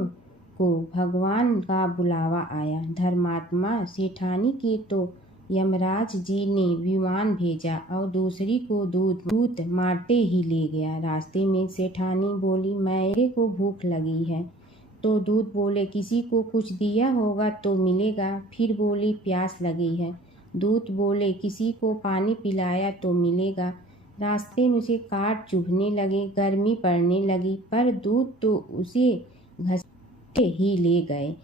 को भगवान का बुलावा आया। धर्मात्मा सेठानी के तो यमराज जी ने विमान भेजा और दूसरी को दूत मारते ही ले गया। रास्ते में सेठानी बोली, मेरे को भूख लगी है। तो दूत बोले, किसी को कुछ दिया होगा तो मिलेगा। फिर बोली, प्यास लगी है। दूत बोले, किसी को पानी पिलाया तो मिलेगा। रास्ते में उसे काट चुभने लगे, गर्मी पड़ने लगी, पर दूत तो उसे घसीटे ही ले गए।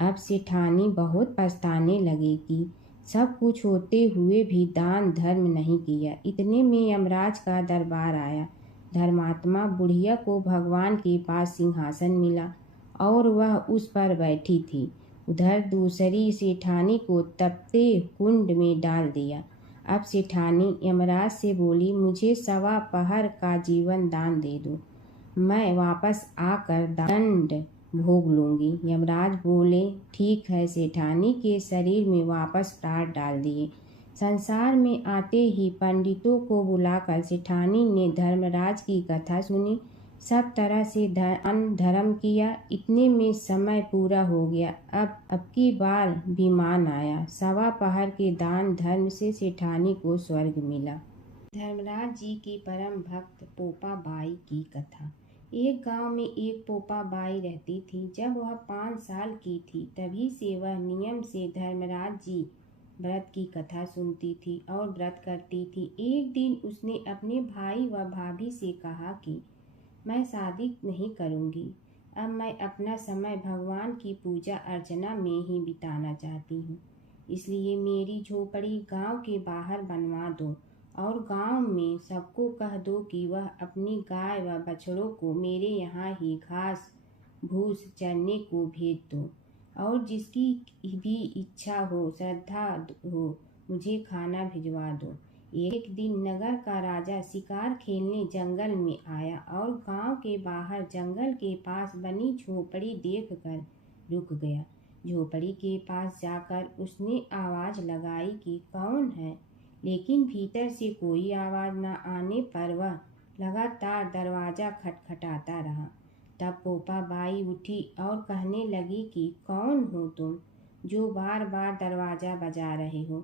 अब सेठानी बहुत पछताने लगी कि सब कुछ होते हुए भी दान धर्म नहीं किया। इतने में यमराज का दरबार आया। धर्मात्मा बुढ़िया को भगवान के पास सिंहासन मिला और वह उस पर बैठी थी। उधर दूसरी सेठानी को तपते कुंड में डाल दिया। अब सेठानी यमराज से बोली, मुझे 1.25 पहर का जीवन दान दे दो, मैं वापस आकर दंड भोग लूंगी। यमराज बोले, ठीक है। सेठानी के शरीर में वापस प्राण डाल दिए। संसार में आते ही पंडितों को बुलाकर सेठानी ने धर्मराज की कथा सुनी, सब तरह से दान धर्म किया। इतने में समय पूरा हो गया। अब की बार विमान आया। 1.25 पहर के दान धर्म से सेठानी को स्वर्ग मिला। धर्मराज जी की परम भक्त पोपा बाई की कथा। एक गांव में एक पोपा बाई रहती थी। जब वह 5 साल की थी तभी से वह नियम से धर्मराज जी व्रत की कथा सुनती थी और व्रत करती थी। एक दिन उसने अपने भाई व भाभी से कहा कि मैं शादी नहीं करूंगी, अब मैं अपना समय भगवान की पूजा अर्चना में ही बिताना चाहती हूँ। इसलिए मेरी झोपड़ी गांव के बाहर बनवा दो और गांव में सबको कह दो कि वह अपनी गाय व बछड़ों को मेरे यहाँ ही घास भूस चरने को भेज दो और जिसकी भी इच्छा हो, श्रद्धा हो, मुझे खाना भिजवा दो। एक दिन नगर का राजा शिकार खेलने जंगल में आया और गांव के बाहर जंगल के पास बनी झोपड़ी देखकर रुक गया। झोपड़ी के पास जाकर उसने आवाज लगाई कि कौन है, लेकिन भीतर से कोई आवाज न आने पर वह लगातार दरवाजा खटखटाता रहा। तब पोपा बाई उठी और कहने लगी कि कौन हो तुम जो बार बार दरवाजा बजा रहे हो,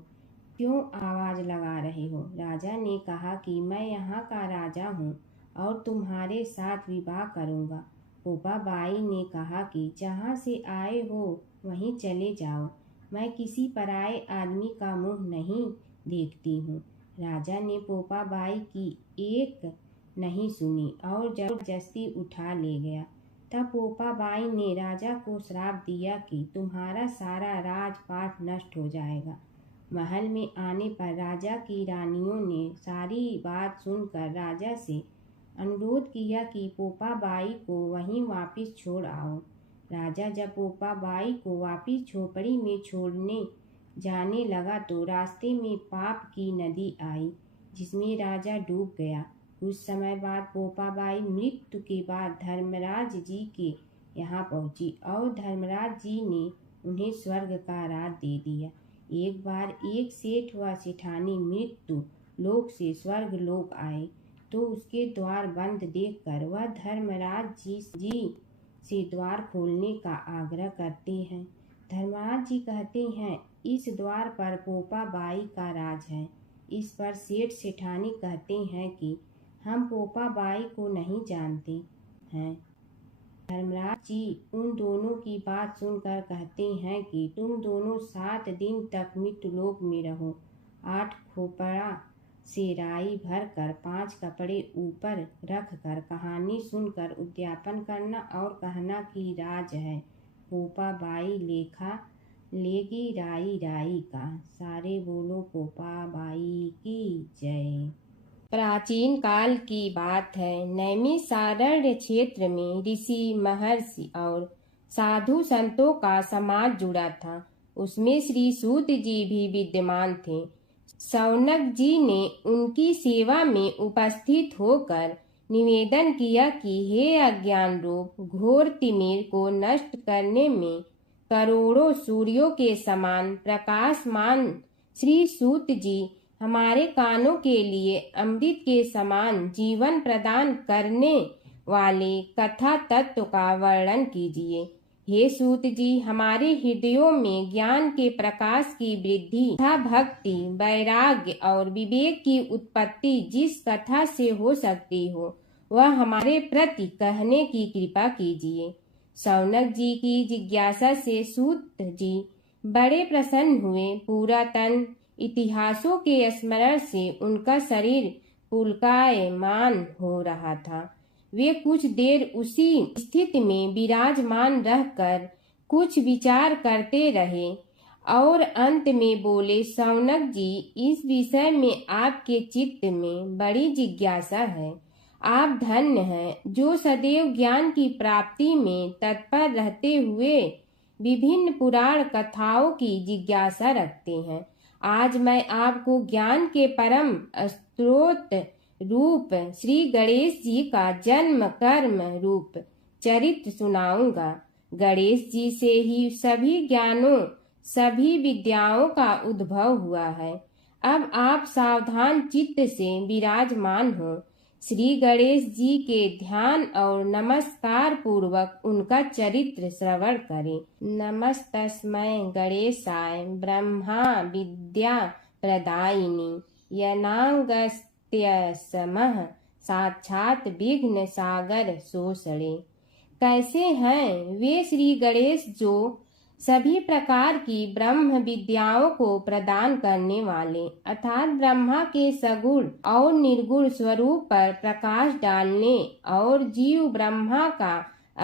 क्यों आवाज लगा रहे हो? राजा ने कहा कि मैं यहाँ का राजा हूँ और तुम्हारे साथ विवाह करूँगा। पोपा बाई ने कहा कि जहाँ से आए हो वहीं चले जाओ, मैं किसी पराये आदमी का मुंह नहीं देखती हूँ। राजा ने पोपा बाई की एक नहीं सुनी और जबरदस्ती उठा ले गया। तब पोपा बाई ने राजा को श्राप दिया कि तुम्हारा सारा राजपाट नष्ट हो जाएगा। महल में आने पर राजा की रानियों ने सारी बात सुनकर राजा से अनुरोध किया कि पोपा बाई को वहीं वापस छोड़ आओ। राजा जब पोपा बाई को वापस झोपड़ी में छोड़ने जाने लगा तो रास्ते में पाप की नदी आई जिसमें राजा डूब गया। कुछ समय बाद पोपा बाई मृत्यु के बाद धर्मराज जी के यहाँ पहुंची और धर्मराज जी ने उन्हें स्वर्ग का राज दे दिया। एक बार एक सेठ व सेठानी मृत्यु लोक से स्वर्ग लोक आए तो उसके द्वार बंद देखकर वह धर्मराज जी से द्वार खोलने का आग्रह करते हैं। धर्मराज जी कहते हैं इस द्वार पर पोपा बाई का राज है। इस पर सेठ सेठानी कहते हैं कि हम पोपा बाई को नहीं जानते हैं। धर्मराज जी उन दोनों की बात सुनकर कहते हैं कि तुम दोनों 7 दिन तक मृत्युलोक में रहो। 8 खोपड़ा से राई भरकर 5 कपड़े ऊपर रखकर कहानी सुनकर उद्यापन करना और कहना कि राज है पोपा बाई लेखा लेगी राई राई का। सारे बोलो पोपा बाई की जय। प्राचीन काल की बात है। नैमिषारण्य क्षेत्र में ऋषि महर्षि और साधु संतों का समाज जुड़ा था। उसमें श्री सूत जी भी विद्यमान थे। शौनक जी ने उनकी सेवा में उपस्थित होकर निवेदन किया कि हे अज्ञान रूप घोर तिमिर को नष्ट करने में करोड़ों सूर्यों के समान प्रकाशमान श्री सूत जी हमारे कानों के लिए अमृत के समान जीवन प्रदान करने वाले कथा तत्व का वर्णन कीजिए। हे सूत जी, हमारे हृदयों में ज्ञान के प्रकाश की वृद्धि तथा भक्ति, वैराग्य और विवेक की उत्पत्ति जिस कथा से हो सकती हो वह हमारे प्रति कहने की कृपा कीजिए। शौनक जी की जिज्ञासा से सूत जी बड़े प्रसन्न हुए। पुरातन इतिहासों के स्मरण से उनका शरीर पुलकायमान हो रहा था। वे कुछ देर उसी स्थिति में विराजमान रहकर कुछ विचार करते रहे और अंत में बोले, शौनक जी, इस विषय में आपके चित्त में बड़ी जिज्ञासा है। आप धन्य हैं जो सदैव ज्ञान की प्राप्ति में तत्पर रहते हुए विभिन्न पुराण कथाओं की जिज्ञासा रखते हैं। आज मैं आपको ज्ञान के परम स्रोत रूप श्री गणेश जी का जन्म कर्म रूप चरित्र सुनाऊंगा। गणेश जी से ही सभी ज्ञानों सभी विद्याओं का उद्भव हुआ है। अब आप सावधान चित्त से विराजमान हो। श्री गणेश जी के ध्यान और नमस्कार पूर्वक उनका चरित्र श्रवण करें। नमस्तस्मै गणेशाय ब्रह्मा विद्या प्रदायिनी यनांगस्त प्रत्यसमः साक्षात विघ्न सागर सो सड़े। कैसे हैं वे श्री गणेश जो सभी प्रकार की ब्रह्म विद्याओं को प्रदान करने वाले अर्थात ब्रह्मा के सगुण और निर्गुण स्वरूप पर प्रकाश डालने और जीव ब्रह्मा का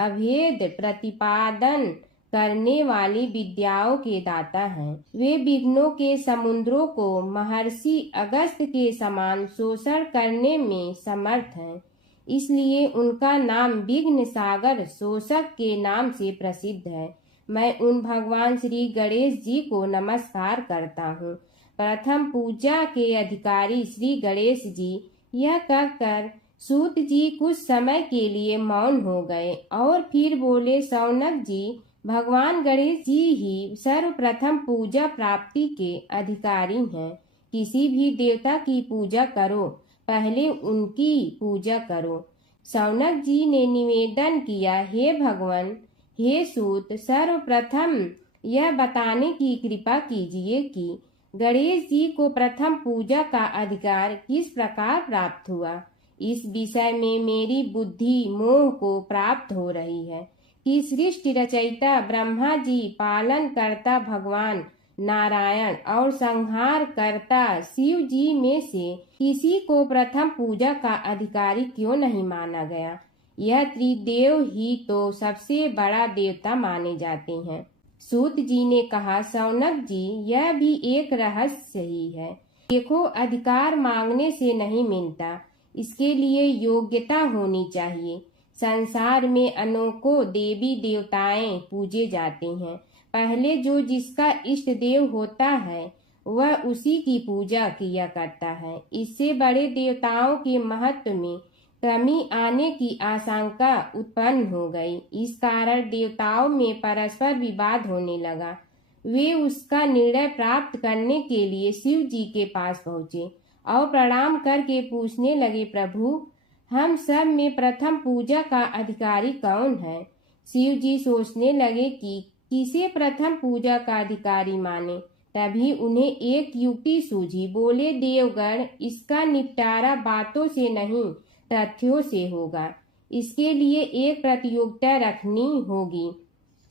अभेद प्रतिपादन करने वाली विद्याओं के दाता हैं। वे विघ्नों के समुद्रों को महर्षि अगस्त्य के समान शोषण करने में समर्थ हैं, इसलिए उनका नाम विघ्न सागर शोषक के नाम से प्रसिद्ध है। मैं उन भगवान श्री गणेश जी को नमस्कार करता हूँ। प्रथम पूजा के अधिकारी श्री गणेश जी यह कहकर सूत जी कुछ समय के लिए मौन हो गए और फिर बोले, शौनक जी, भगवान गणेश जी ही सर्वप्रथम पूजा प्राप्ति के अधिकारी हैं। किसी भी देवता की पूजा करो, पहले उनकी पूजा करो। शौनक जी ने निवेदन किया, हे भगवान, हे सूत, सर्वप्रथम यह बताने की कृपा कीजिए कि गणेश जी को प्रथम पूजा का अधिकार किस प्रकार प्राप्त हुआ। इस विषय में मेरी बुद्धि मोह को प्राप्त हो रही है कि सृष्टि रचयिता ब्रह्मा जी, पालन करता भगवान नारायण और संहार करता शिव जी में से किसी को प्रथम पूजा का अधिकारी क्यों नहीं माना गया। यह त्रिदेव ही तो सबसे बड़ा देवता माने जाते हैं। सूत जी ने कहा, शौनक जी, यह भी एक रहस्य ही है। देखो, अधिकार मांगने से नहीं मिलता, इसके लिए योग्यता होनी चाहिए। संसार में अनेकों देवी देवताएं पूजे जाते हैं। पहले जो जिसका इष्ट देव होता है वह उसी की पूजा किया करता है। इससे बड़े देवताओं के महत्व में कमी आने की आशंका उत्पन्न हो गई। इस कारण देवताओं में परस्पर विवाद होने लगा। वे उसका निर्णय प्राप्त करने के लिए शिव जी के पास पहुँचे और प्रणाम करके पूछने लगे, प्रभु, हम सब में प्रथम पूजा का अधिकारी कौन है। शिव जी सोचने लगे कि किसे प्रथम पूजा का अधिकारी माने। तभी उन्हें एक युक्ति सूझी। बोले, देवगण, इसका निपटारा बातों से नहीं तथ्यों से होगा। इसके लिए एक प्रतियोगिता रखनी होगी,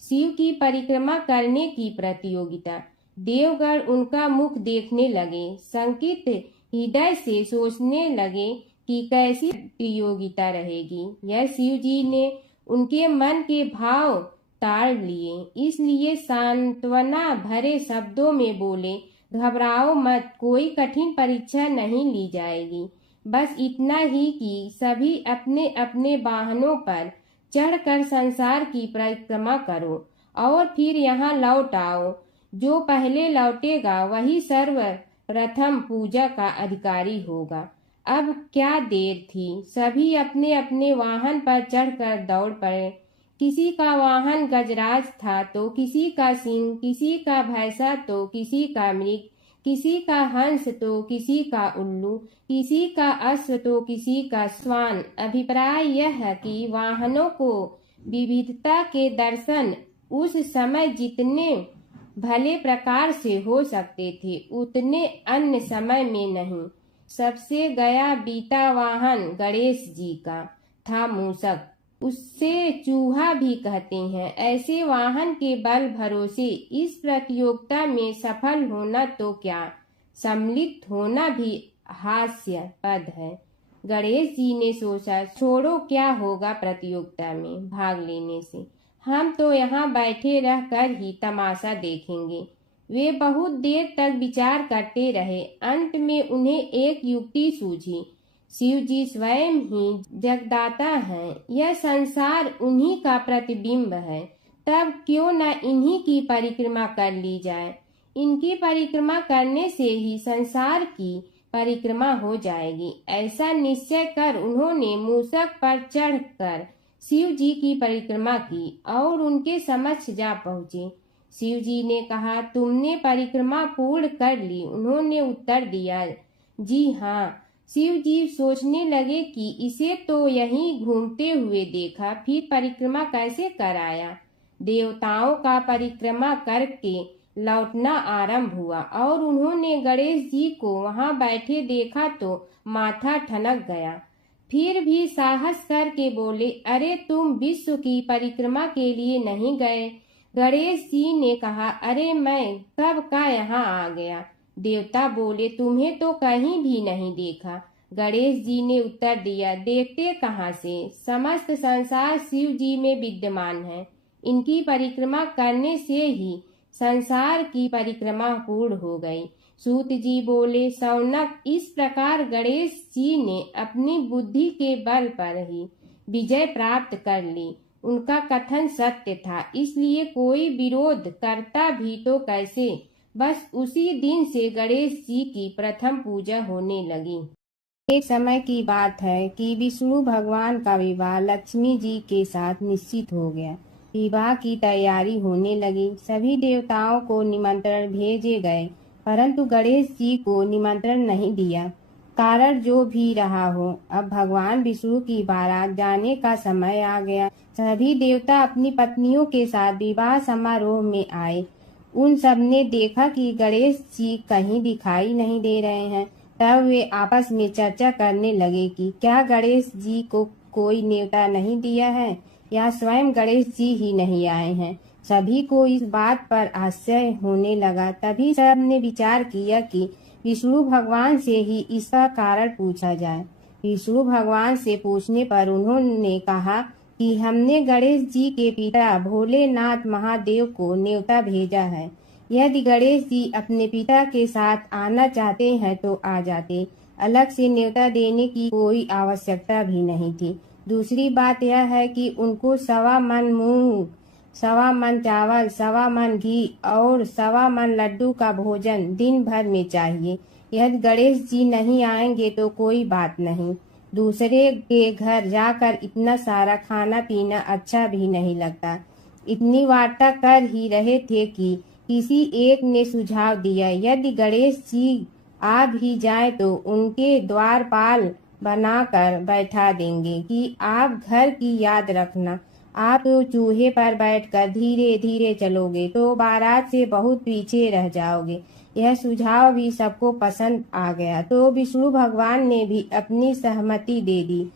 शिव की परिक्रमा करने की प्रतियोगिता। देवगण उनका मुख देखने लगे, शंकित हृदय से सोचने लगे कि कैसी प्रतियोगिता रहेगी। यह शिव जी ने उनके मन के भाव ताड़ लिए, इसलिए सांत्वना भरे शब्दों में बोले, घबराओ मत, कोई कठिन परीक्षा नहीं ली जाएगी। बस इतना ही कि सभी अपने अपने वाहनों पर चढ़कर संसार की परिक्रमा करो और फिर यहाँ लौट आओ। जो पहले लौटेगा वही सर्वप्रथम पूजा का अधिकारी होगा। अब क्या देर थी, सभी अपने अपने वाहन पर चढ़कर दौड़ पड़े। किसी का वाहन गजराज था तो किसी का सिंह, किसी का भैंसा तो किसी का मृग, किसी का हंस तो किसी का उल्लू, किसी का अश्व तो किसी का श्वान। अभिप्राय यह है कि वाहनों को विविधता के दर्शन उस समय जितने भले प्रकार से हो सकते थे उतने अन्य समय में नहीं। सबसे गया बीता वाहन गणेश जी का था मूषक, उससे चूहा भी कहते हैं। ऐसे वाहन के बल भरोसे इस प्रतियोगिता में सफल होना तो क्या, सम्मिलित होना भी हास्यास्पद है। गणेश जी ने सोचा, छोड़ो, क्या होगा प्रतियोगिता में भाग लेने से, हम तो यहाँ बैठे रहकर ही तमाशा देखेंगे। वे बहुत देर तक विचार करते रहे। अंत में उन्हें एक युक्ति सूझी। शिव जी स्वयं ही जगदाता हैं, यह संसार उन्हीं का प्रतिबिंब है, तब क्यों न इन्हीं की परिक्रमा कर ली जाए। इनकी परिक्रमा करने से ही संसार की परिक्रमा हो जाएगी। ऐसा निश्चय कर उन्होंने मूषक पर चढ़कर शिव जी की परिक्रमा की और उनके समक्ष जा पहुँचे। शिव जी ने कहा, तुमने परिक्रमा पूर्ण कर ली। उन्होंने उत्तर दिया, जी हाँ। शिव जी सोचने लगे कि इसे तो यहीं घूमते हुए देखा, फिर परिक्रमा कैसे कराया। देवताओं का परिक्रमा करके लौटना आरंभ हुआ और उन्होंने गणेश जी को वहां बैठे देखा तो माथा ठनक गया। फिर भी साहस करके बोले, अरे तुम विश्व की परिक्रमा के लिए नहीं गए? गणेश जी ने कहा, अरे मैं कब का यहाँ आ गया। देवता बोले, तुम्हें तो कहीं भी नहीं देखा। गणेश जी ने उत्तर दिया, देखते कहाँ से, समस्त संसार शिव जी में विद्यमान है। इनकी परिक्रमा करने से ही संसार की परिक्रमा पूर्ण हो गई। सूत जी बोले, शौनक, इस प्रकार गणेश जी ने अपनी बुद्धि के बल पर ही विजय प्राप्त कर ली। उनका कथन सत्य था, इसलिए कोई विरोध करता भी तो कैसे। बस उसी दिन से गणेश जी की प्रथम पूजा होने लगी। एक समय की बात है कि विष्णु भगवान का विवाह लक्ष्मी जी के साथ निश्चित हो गया। विवाह की तैयारी होने लगी। सभी देवताओं को निमंत्रण भेजे गए, परंतु गणेश जी को निमंत्रण नहीं दिया। कारण जो भी रहा हो, अब भगवान विष्णु की बारात जाने का समय आ गया। सभी देवता अपनी पत्नियों के साथ विवाह समारोह में आए। उन सब ने देखा कि गणेश जी कहीं दिखाई नहीं दे रहे हैं। तब वे आपस में चर्चा करने लगे कि क्या गणेश जी को कोई न्योता नहीं दिया है या स्वयं गणेश जी ही नहीं आए हैं। सभी को इस बात पर आश्चर्य होने लगा। तभी सब ने विचार किया कि विष्णु भगवान से ही इसका कारण पूछा जाए। विष्णु भगवान से पूछने पर उन्होंने कहा कि हमने गणेश जी के पिता भोलेनाथ महादेव को न्योता भेजा है। यदि गणेश जी अपने पिता के साथ आना चाहते हैं तो आ जाते। अलग से न्योता देने की कोई आवश्यकता भी नहीं थी। दूसरी बात यह है कि उनको 1.25 मन मूंग, 1.25 मन चावल, 1.25 मन घी और 1.25 मन लड्डू का भोजन दिन भर में चाहिए। यदि गणेश जी नहीं आएंगे तो कोई बात नहीं। दूसरे के घर जाकर इतना सारा खाना पीना अच्छा भी नहीं लगता। इतनी वार्ता कर ही रहे थे कि किसी एक ने सुझाव दिया, यदि गणेश जी आ भी जाए तो उनके द्वारपाल बनाकर बैठा देंगे कि आप घर की याद रखना। आप तो चूहे पर बैठकर धीरे धीरे चलोगे तो बारात से बहुत पीछे रह जाओगे। यह सुझाव भी सबको पसंद आ गया तो विष्णु भगवान ने भी अपनी सहमति दे दी।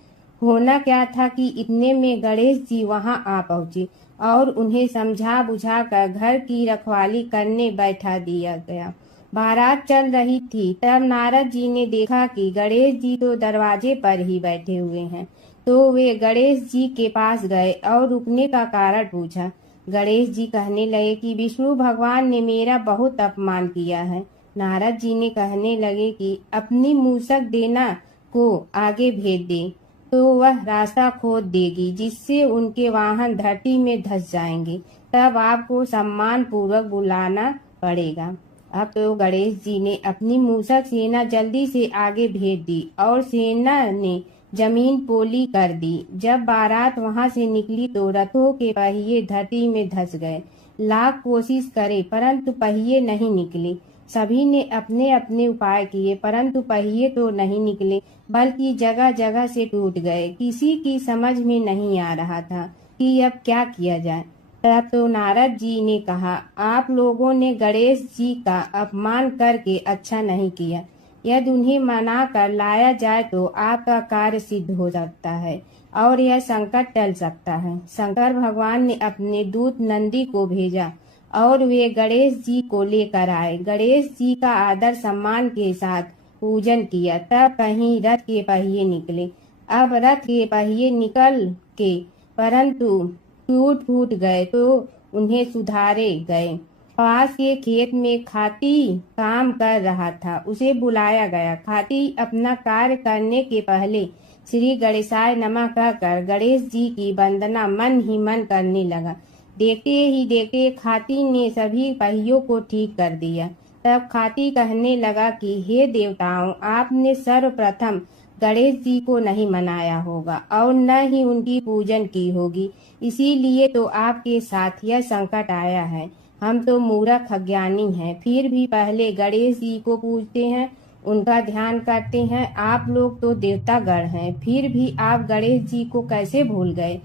होना क्या था कि इतने में गणेश जी वहां आ पहुंचे और उन्हें समझा बुझा कर घर की रखवाली करने बैठा दिया गया। बारात चल रही थी, तब नारद जी ने देखा कि गणेश जी तो दरवाजे पर ही बैठे हुए हैं। तो वे गणेश जी के पास गए और रुकने का कारण पूछा। गणेश जी कहने लगे कि विष्णु भगवान ने मेरा बहुत अपमान किया है। नारद जी ने कहने लगे कि अपनी मूसक देना को आगे भेज दे तो वह रास्ता खोद देगी, जिससे उनके वाहन धरती में धंस जाएंगे। तब आपको सम्मान पूर्वक बुलाना पड़ेगा। अब तो गणेश जी ने अपनी मूसक सेना जल्दी से आगे भेज दी और सेना ने जमीन पोली कर दी। जब बारात वहां से निकली तो रथों के पहिए धरती में धंस गए। लाख कोशिश करे परंतु पहिए नहीं निकले। सभी ने अपने अपने उपाय किए परंतु पहिए तो नहीं निकले, बल्कि जगह जगह से टूट गए। किसी की समझ में नहीं आ रहा था कि अब क्या किया जाए। तब तो नारद जी ने कहा, आप लोगों ने गणेश जी का अपमान करके अच्छा नहीं किया। यदि उन्हें मना कर लाया जाए तो आपका कार्य सिद्ध हो सकता है और यह संकट टल सकता है। शंकर भगवान ने अपने दूत नंदी को भेजा और वे गणेश जी को लेकर आए। गणेश जी का आदर सम्मान के साथ पूजन किया। तब कहीं रथ के पहिए निकले। अब रथ के पहिए निकल के परंतु टूट फूट गए तो उन्हें सुधारे गए। पास के खेत में खाती काम कर रहा था, उसे बुलाया गया। खाती अपना कार्य करने के पहले श्री गणेशाय नमः कहकर गणेश जी की वंदना मन ही मन करने लगा। देखते ही देखते खाती ने सभी पहियों को ठीक कर दिया। तब खाती कहने लगा कि हे देवताओं, आपने सर्वप्रथम गणेश जी को नहीं मनाया होगा और न ही उनकी पूजन की होगी, इसीलिए तो आपके साथ यह संकट आया है। हम तो मूर्ख अज्ञानी हैं, फिर भी पहले गणेश जी को पूजते हैं, उनका ध्यान करते हैं। आप लोग तो देवतागण हैं, फिर भी आप गणेश जी को कैसे भूल गए।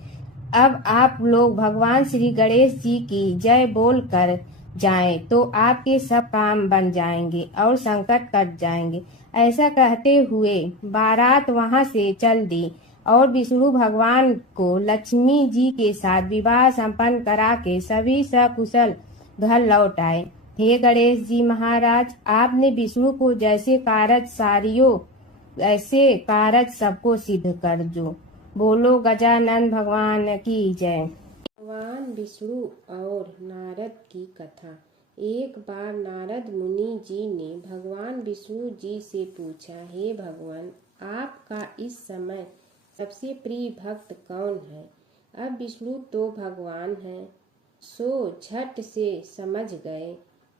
अब आप लोग भगवान श्री गणेश जी की जय बोलकर जाएं तो आपके सब काम बन जाएंगे और संकट कट जाएंगे। ऐसा कहते हुए बारात वहां से चल दी और विष्णु भगवान को लक्ष्मी जी के साथ विवाह संपन्न करा के सभी सकुशल घर लौट आए। हे गणेश जी महाराज, आपने विष्णु को जैसे कारज सारियो ऐसे कारज सबको सिद्ध कर जो। बोलो गजानन भगवान की जय। भगवान विष्णु और नारद की कथा। एक बार नारद मुनि जी ने भगवान विष्णु जी से पूछा, हे भगवान, आपका इस समय सबसे प्रिय भक्त कौन है? अब विष्णु तो भगवान हैं, सो झट से समझ गए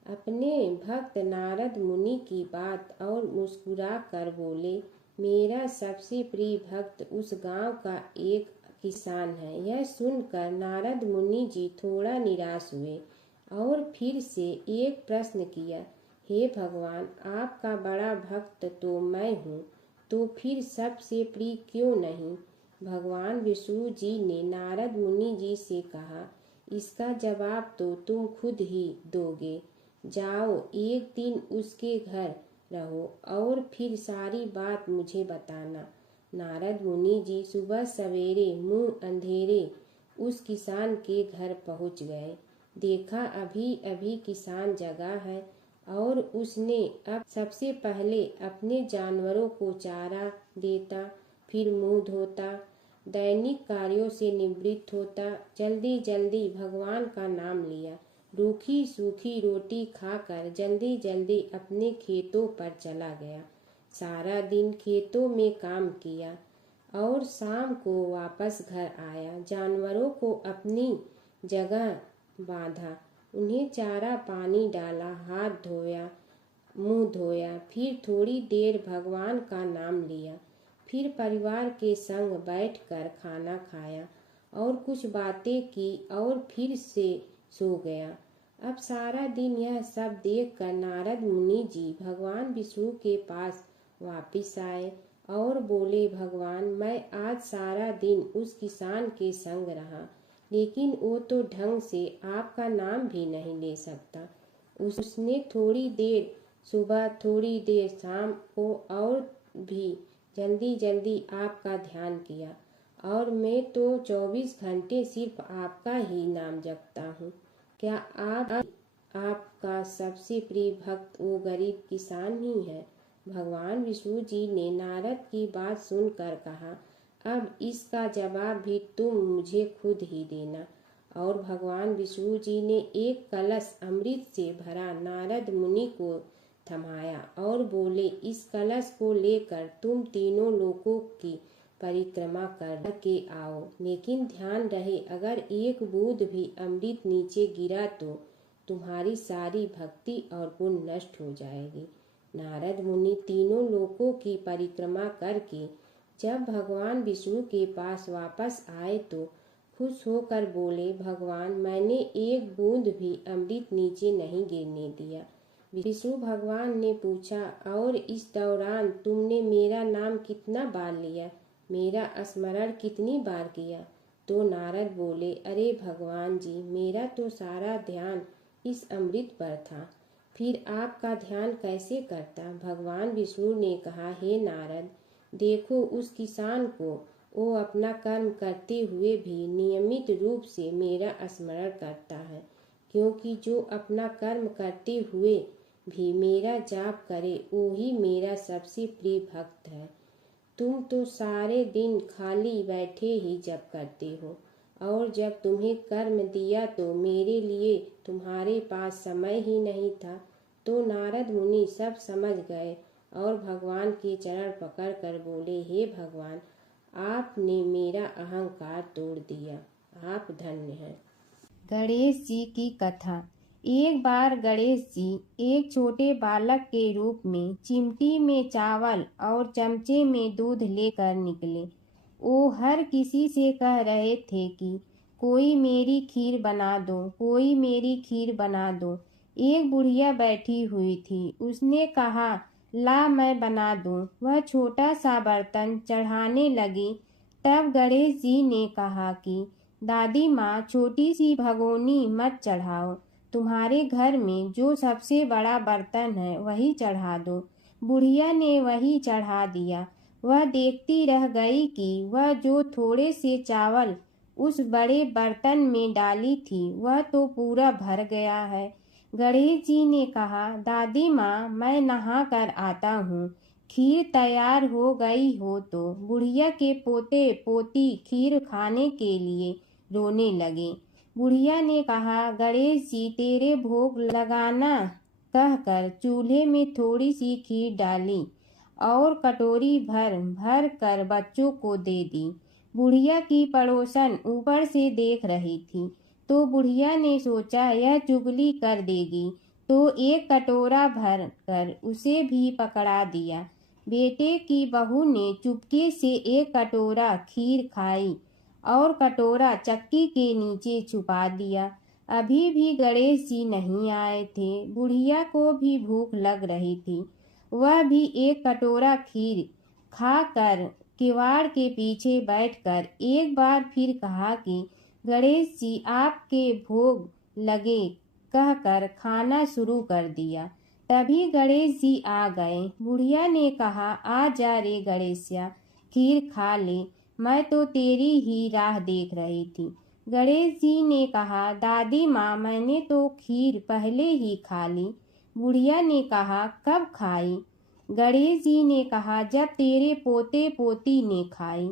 अपने भक्त नारद मुनि की बात और मुस्कुरा कर बोले, मेरा सबसे प्रिय भक्त उस गांव का एक किसान है। यह सुनकर नारद मुनि जी थोड़ा निराश हुए और फिर से एक प्रश्न किया, हे भगवान, आपका बड़ा भक्त तो मैं हूँ, तो फिर सबसे प्रिय क्यों नहीं? भगवान विष्णु जी ने नारद मुनि जी से कहा, इसका जवाब तो तुम खुद ही दोगे। जाओ, एक दिन उसके घर रहो और फिर सारी बात मुझे बताना। नारद मुनि जी सुबह सवेरे मुंह अंधेरे उस किसान के घर पहुंच गए। देखा अभी अभी किसान जगा है और उसने अब सबसे पहले अपने जानवरों को चारा देता, फिर मुंह धोता, दैनिक कार्यों से निवृत्त होता, जल्दी जल्दी भगवान का नाम लिया, रूखी सूखी रोटी खाकर जल्दी जल्दी अपने खेतों पर चला गया। सारा दिन खेतों में काम किया और शाम को वापस घर आया। जानवरों को अपनी जगह बांधा, उन्हें चारा पानी डाला, हाथ धोया, मुंह धोया, फिर थोड़ी देर भगवान का नाम लिया, फिर परिवार के संग बैठकर खाना खाया और कुछ बातें की और फिर से सो गया। अब सारा दिन यह सब देखकर नारद मुनि जी भगवान विष्णु के पास वापिस आए और बोले, भगवान, मैं आज सारा दिन उस किसान के संग रहा, लेकिन वो तो ढंग से आपका नाम भी नहीं ले सकता। उसने थोड़ी देर सुबह, थोड़ी देर शाम को और भी जल्दी जल्दी आपका ध्यान किया, और मैं तो 24 घंटे सिर्फ आपका ही नाम जपता हूँ। क्या आपका सबसे प्रिय भक्त वो गरीब किसान ही है? भगवान विष्णु जी ने नारद की बात सुनकर कहा, अब इसका जवाब भी तुम मुझे खुद ही देना। और भगवान विष्णु जी ने एक कलश अमृत से भरा नारद मुनि को थमाया और बोले, इस कलश को लेकर तुम तीनों लोकों की परिक्रमा कर के आओ, लेकिन ध्यान रहे अगर एक बूंद भी अमृत नीचे गिरा तो तुम्हारी सारी भक्ति और पुण्य नष्ट हो जाएगी। नारद मुनि तीनों लोकों की परिक्रमा करके जब भगवान विष्णु के पास वापस आए तो खुश होकर बोले, भगवान, मैंने एक बूंद भी अमृत नीचे नहीं गिरने दिया। विष्णु भगवान ने पूछा, और इस दौरान तुमने मेरा नाम कितना बार लिया, मेरा स्मरण कितनी बार किया? तो नारद बोले, अरे भगवान जी, मेरा तो सारा ध्यान इस अमृत पर था, फिर आपका ध्यान कैसे करता? भगवान विष्णु ने कहा, हे नारद, देखो उस किसान को, वो अपना कर्म करते हुए भी नियमित रूप से मेरा स्मरण करता है, क्योंकि जो अपना कर्म करते हुए भी मेरा जाप करे वो ही मेरा सबसे प्रिय भक्त है। तुम तो सारे दिन खाली बैठे ही जप करते हो, और जब तुम्हें कर्म दिया तो मेरे लिए तुम्हारे पास समय ही नहीं था। तो नारद मुनि सब समझ गए और भगवान के चरण पकड़ कर बोले, हे भगवान, आपने मेरा अहंकार तोड़ दिया, आप धन्य हैं। गणेश जी की कथा। एक बार गणेश जी एक छोटे बालक के रूप में चिमटी में चावल और चमचे में दूध लेकर निकले। वो हर किसी से कह रहे थे कि कोई मेरी खीर बना दो, कोई मेरी खीर बना दो। एक बुढ़िया बैठी हुई थी, उसने कहा, ला मैं बना दूं। वह छोटा सा बर्तन चढ़ाने लगी। तब गणेश जी ने कहा कि दादी माँ, छोटी सी भगोनी मत चढ़ाओ, तुम्हारे घर में जो सबसे बड़ा बर्तन है वही चढ़ा दो। बुढ़िया ने वही चढ़ा दिया। वह देखती रह गई कि वह जो थोड़े से चावल उस बड़े बर्तन में डाली थी वह तो पूरा भर गया है। गणेश जी ने कहा, दादी माँ, मैं नहा कर आता हूँ। खीर तैयार हो गई हो तो बुढ़िया के पोते पोती खीर खाने के लिए रोने लगे। बुढ़िया ने कहा, गणेश जी, तेरे भोग लगाना कहकर चूल्हे में थोड़ी सी खीर डाली और कटोरी भर भर कर बच्चों को दे दी। बुढ़िया की पड़ोसन ऊपर से देख रही थी तो बुढ़िया ने सोचा यह चुगली कर देगी, तो एक कटोरा भर कर उसे भी पकड़ा दिया। बेटे की बहू ने चुपके से एक कटोरा खीर खाई और कटोरा चक्की के नीचे छुपा दिया। अभी भी गणेश जी नहीं आए थे। बुढ़िया को भी भूख लग रही थी। वह भी एक कटोरा खीर खाकर किवाड़ के पीछे बैठकर एक बार फिर कहा कि गणेश जी, आपके भोग लगे कहकर खाना शुरू कर दिया। तभी गणेश जी आ गए। बुढ़िया ने कहा, आ जा रे गणेशिया, खीर खा ले, मैं तो तेरी ही राह देख रही थी। गणेश जी ने कहा, दादी माँ, मैंने तो खीर पहले ही खा ली। बुढ़िया ने कहा, कब खाई? गणेश जी ने कहा, जब तेरे पोते पोती ने खाई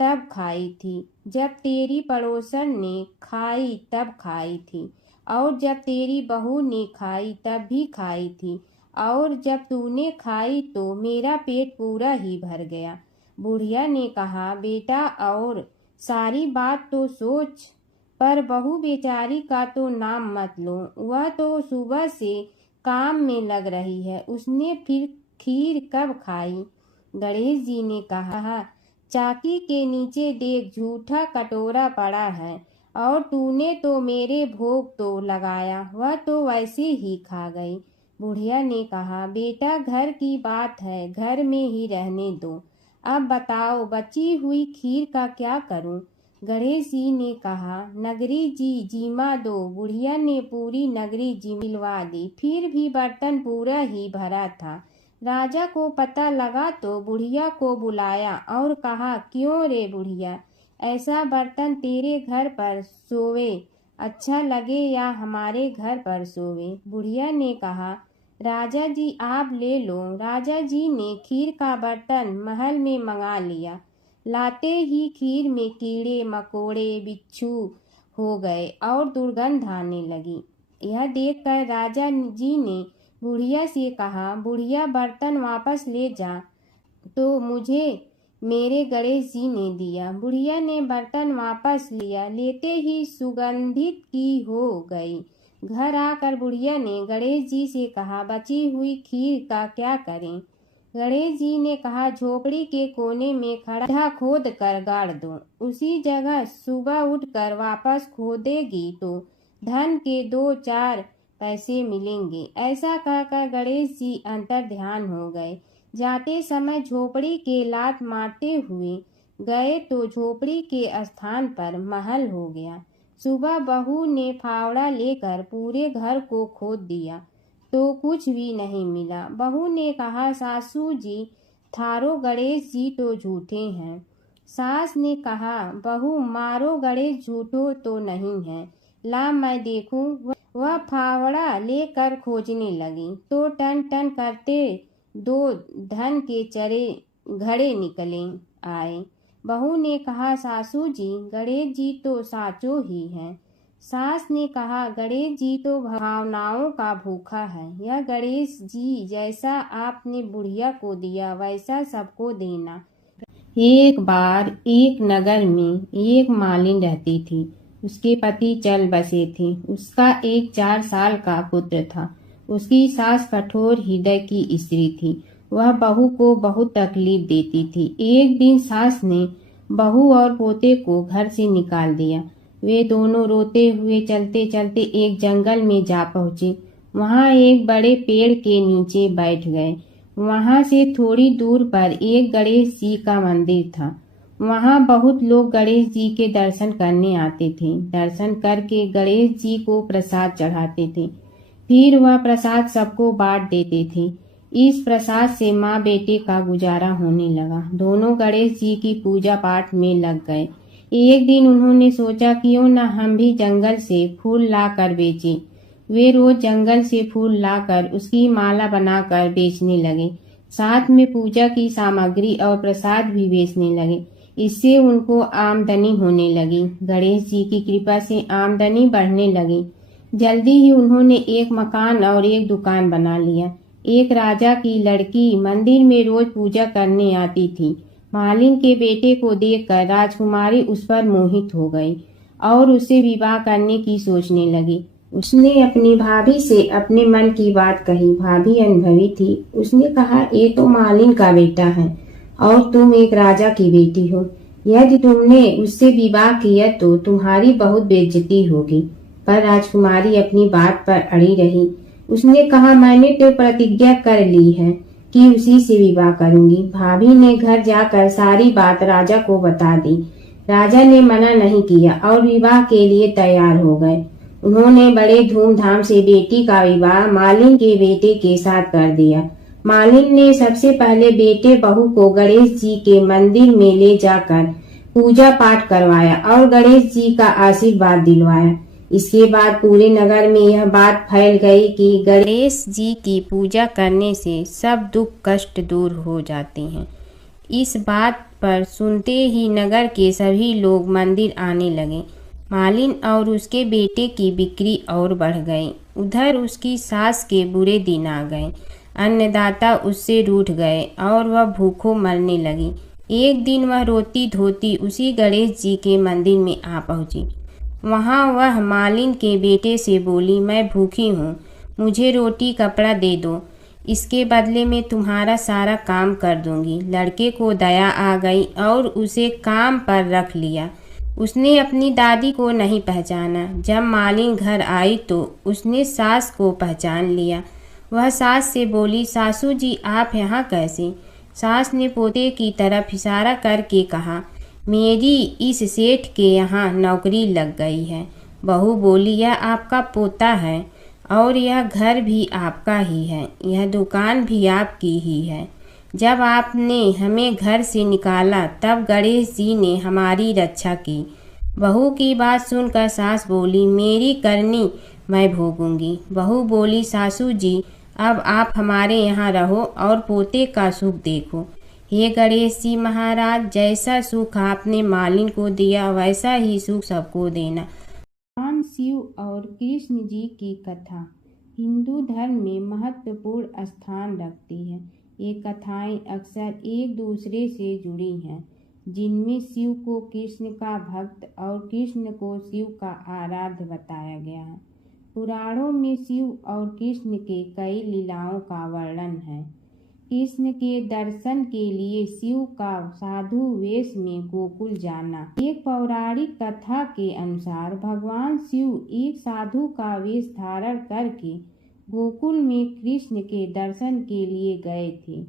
तब खाई थी, जब तेरी पड़ोसन ने खाई तब खाई थी, और जब तेरी बहू ने खाई तब भी खाई थी, और जब तूने खाई तो मेरा पेट पूरा ही भर गया। बुढ़िया ने कहा, बेटा, और सारी बात तो सोच, पर बहू बेचारी का तो नाम मत लो। वह तो सुबह से काम में लग रही है, उसने फिर खीर कब खाई? गणेश जी ने कहा, चाकी के नीचे देख, झूठा कटोरा पड़ा है, और तूने तो मेरे भोग तो लगाया, वह तो वैसे ही खा गई। बुढ़िया ने कहा, बेटा, घर की बात है, घर में ही रहने दो। अब बताओ, बची हुई खीर का क्या करूं? गणेश जी ने कहा, नगरी जी जीमा दो। बुढ़िया ने पूरी नगरी जिलवा दी, फिर भी बर्तन पूरा ही भरा था। राजा को पता लगा तो बुढ़िया को बुलाया और कहा, क्यों रे बुढ़िया, ऐसा बर्तन तेरे घर पर सोवे अच्छा लगे या हमारे घर पर सोवे? बुढ़िया ने कहा, राजा जी आप ले लो। राजा जी ने खीर का बर्तन महल में मंगा लिया। लाते ही खीर में कीड़े मकोड़े बिच्छू हो गए और दुर्गंध आने लगी। यह देखकर राजा जी ने बुढ़िया से कहा, बुढ़िया, बर्तन वापस ले जा, तो मुझे मेरे गणेश जी ने दिया। बुढ़िया ने बर्तन वापस लिया, लेते ही सुगंधित की हो गई। घर आकर बुढ़िया ने गणेश जी से कहा, बची हुई खीर का क्या करें? गणेश जी ने कहा, झोपड़ी के कोने में खड्डा खोद कर गाड़ दो, उसी जगह सुबह उठकर वापस खोदेगी तो धन के 2-4 पैसे मिलेंगे। ऐसा कहकर गणेश जी अंतर ध्यान हो गए। जाते समय झोपड़ी के लात मारते हुए गए तो झोपड़ी के स्थान पर महल हो गया। सुबह बहू ने फावड़ा लेकर पूरे घर को खोद दिया तो कुछ भी नहीं मिला। बहू ने कहा, सासू जी, थारो गणेश जी तो झूठे हैं। सास ने कहा, बहू, मारो गणेश झूठो तो नहीं है, ला मैं देखूं। वह फावड़ा लेकर खोजने लगी तो टन टन करते 2 धन के चरे घड़े निकले आए। बहू ने कहा, सासू जी, गणेश जी तो साचो ही हैं। सास ने कहा, गणेश जी तो भावनाओं का भूखा है। यह गणेश जी जैसा आपने बुढ़िया को दिया वैसा सबको देना। एक बार एक नगर में एक मालिन रहती थी। उसके पति चल बसे थे। उसका एक 4 साल का पुत्र था। उसकी सास कठोर हृदय की स्त्री थी। वह बहू को बहुत तकलीफ देती थी। एक दिन सास ने बहू और पोते को घर से निकाल दिया। वे दोनों रोते हुए चलते चलते एक जंगल में जा पहुंचे। वहां एक बड़े पेड़ के नीचे बैठ गए। वहां से थोड़ी दूर पर एक गणेश जी का मंदिर था। वहाँ बहुत लोग गणेश जी के दर्शन करने आते थे। दर्शन करके गणेश जी को प्रसाद चढ़ाते थे। फिर वह प्रसाद सबको बांट देते थे। इस प्रसाद से माँ बेटे का गुजारा होने लगा। दोनों गणेश जी की पूजा पाठ में लग गए। एक दिन उन्होंने सोचा क्यों न हम भी जंगल से फूल लाकर बेचें। वे रोज जंगल से फूल लाकर उसकी माला बनाकर बेचने लगे। साथ में पूजा की सामग्री और प्रसाद भी बेचने लगे। इससे उनको आमदनी होने लगी। गणेश जी की कृपा से आमदनी बढ़ने लगी। जल्दी ही उन्होंने एक मकान और एक दुकान बना लिया। एक राजा की लड़की मंदिर में रोज पूजा करने आती थी। मालिन के बेटे को देखकर राजकुमारी उस पर मोहित हो गई और उसे विवाह करने की सोचने लगी। उसने अपनी भाभी से अपने मन की बात कही। भाभी अनुभवी थी। उसने कहा, ये तो मालिन का बेटा है और तुम एक राजा की बेटी हो। यदि तुमने उससे विवाह किया तो तुम्हारी बहुत बेइज्जती होगी। पर राजकुमारी अपनी बात पर अड़ी रही। उसने कहा, मैंने तो प्रतिज्ञा कर ली है कि उसी से विवाह करूंगी। भाभी ने घर जाकर सारी बात राजा को बता दी। राजा ने मना नहीं किया और विवाह के लिए तैयार हो गए। उन्होंने बड़े धूमधाम से बेटी का विवाह मालिन के बेटे के साथ कर दिया। मालिन ने सबसे पहले बेटे बहू को गणेश जी के मंदिर में ले जाकर पूजा पाठ करवाया और गणेश जी का आशीर्वाद दिलवाया। इसके बाद पूरे नगर में यह बात फैल गई कि गणेश जी की पूजा करने से सब दुख कष्ट दूर हो जाते हैं। इस बात पर सुनते ही नगर के सभी लोग मंदिर आने लगे। मालिन और उसके बेटे की बिक्री और बढ़ गई। उधर उसकी सास के बुरे दिन आ गए। अन्नदाता उससे रूठ गए और वह भूखों मरने लगी। एक दिन वह रोती धोती उसी गणेश जी के मंदिर में आ पहुंची। वहां वह मालिन के बेटे से बोली, मैं भूखी हूँ, मुझे रोटी कपड़ा दे दो, इसके बदले में तुम्हारा सारा काम कर दूंगी। लड़के को दया आ गई और उसे काम पर रख लिया। उसने अपनी दादी को नहीं पहचाना। जब मालिन घर आई तो उसने सास को पहचान लिया। वह सास से बोली, सासू जी आप यहाँ कैसे? सास ने पोते की तरफ इशारा करके कहा, मेरी इस सेठ के यहाँ नौकरी लग गई है। बहू बोली, यह आपका पोता है और यह घर भी आपका ही है, यह दुकान भी आपकी ही है। जब आपने हमें घर से निकाला तब गणेश जी ने हमारी रक्षा की। बहू की बात सुनकर सास बोली, मेरी करनी मैं भोगूंगी। बहू बोली, सासू जी अब आप हमारे यहाँ रहो और पोते का सुख देखो। हे गणेश जी महाराज, जैसा सुख आपने मालिन को दिया वैसा ही सुख सबको देना। भगवान शिव और कृष्ण जी की कथा हिंदू धर्म में महत्वपूर्ण स्थान रखती है। ये कथाएं अक्सर एक दूसरे से जुड़ी हैं, जिनमें शिव को कृष्ण का भक्त और कृष्ण को शिव का आराध्य बताया गया है। पुराणों में शिव और कृष्ण के कई लीलाओं का वर्णन है। कृष्ण के दर्शन के लिए शिव का साधु वेश में गोकुल जाना। एक पौराणिक कथा के अनुसार भगवान शिव एक साधु का वेश धारण करके गोकुल में कृष्ण के दर्शन के लिए गए थे।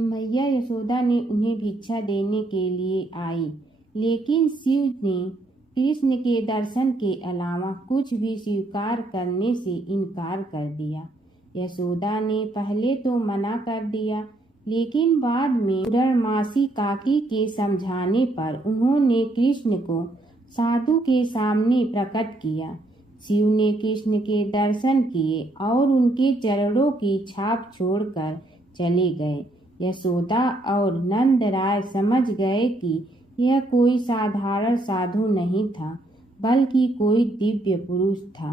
मैया यशोदा ने उन्हें भिक्षा देने के लिए आई, लेकिन शिव ने कृष्ण के दर्शन के अलावा कुछ भी स्वीकार करने से इनकार कर दिया। यशोदा ने पहले तो मना कर दिया, लेकिन बाद में पूर्णमासी काकी के समझाने पर उन्होंने कृष्ण को साधु के सामने प्रकट किया। शिव ने कृष्ण के दर्शन किए और उनके चरणों की छाप छोड़कर चले गए। यशोदा और नंद राय समझ गए कि यह कोई साधारण साधु नहीं था, बल्कि कोई दिव्य पुरुष था।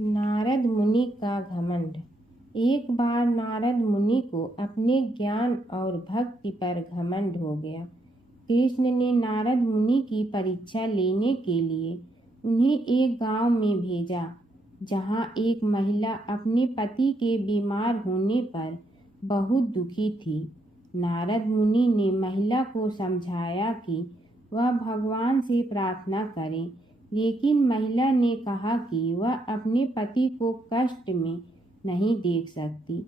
नारद मुनि का घमंड। एक बार नारद मुनि को अपने ज्ञान और भक्ति पर घमंड हो गया। कृष्ण ने नारद मुनि की परीक्षा लेने के लिए उन्हें एक गांव में भेजा, जहां एक महिला अपने पति के बीमार होने पर बहुत दुखी थी। नारद मुनि ने महिला को समझाया कि वह भगवान से प्रार्थना करे, लेकिन महिला ने कहा कि वह अपने पति को कष्ट में नहीं देख सकती।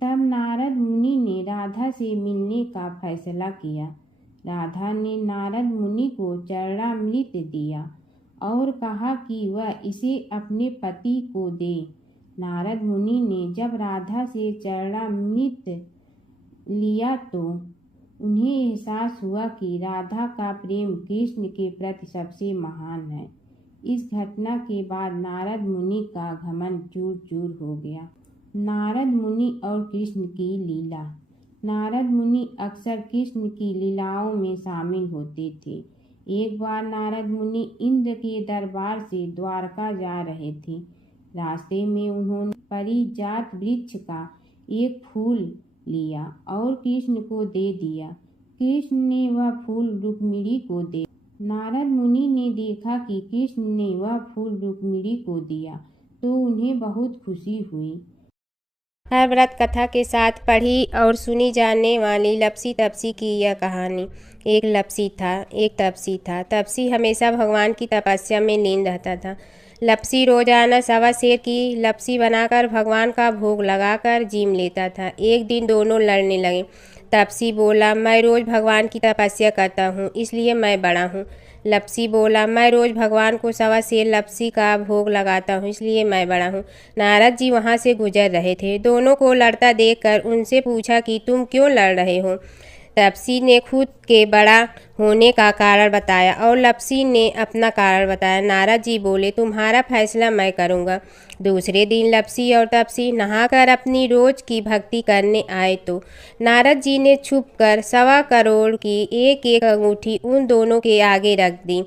तब नारद मुनि ने राधा से मिलने का फैसला किया। राधा ने नारद मुनि को चरणामृत दिया और कहा कि वह इसे अपने पति को दे। नारद मुनि ने जब राधा से चरणामृत लिया तो उन्हें एहसास हुआ कि राधा का प्रेम कृष्ण के प्रति सबसे महान है। इस घटना के बाद नारद मुनि का घमंड चूर चूर हो गया। नारद मुनि और कृष्ण की लीला। नारद मुनि अक्सर कृष्ण की लीलाओं में शामिल होते थे। एक बार नारद मुनि इंद्र के दरबार से द्वारका जा रहे थे। रास्ते में उन्होंने पारिजात वृक्ष का एक फूल लिया और कृष्ण को दे दिया। कृष्ण ने वह फूल रुक्मिणी को दे। नारद मुनि ने देखा कि कृष्ण ने वह फूल रुक्मिणी को दिया तो उन्हें बहुत खुशी हुई। हर व्रत कथा के साथ पढ़ी और सुनी जाने वाली लपसी तपसी की यह कहानी। एक लपसी था, एक तपसी था। तपसी हमेशा भगवान की तपस्या में लीन रहता था। लपसी रोजाना सवा सेर की लपसी बनाकर भगवान का भोग लगाकर जीम लेता था। एक दिन दोनों लड़ने लगे। तपसी बोला, मैं रोज़ भगवान की तपस्या करता हूँ इसलिए मैं बड़ा हूँ। लपसी बोला, मैं रोज़ भगवान को सवा सेर लपसी का भोग लगाता हूँ इसलिए मैं बड़ा हूँ। नारद जी वहाँ से गुजर रहे थे। दोनों को लड़ता देखकर उनसे पूछा कि तुम क्यों लड़ रहे हो। तपसी ने खुद के बड़ा होने का कारण बताया और लपसी ने अपना कारण बताया। नारद जी बोले, तुम्हारा फैसला मैं करूँगा। दूसरे दिन लपसी और तपसी नहाकर अपनी रोज की भक्ति करने आए तो नारद जी ने छुपकर 1.25 करोड़ की एक एक अंगूठी उन दोनों के आगे रख दी।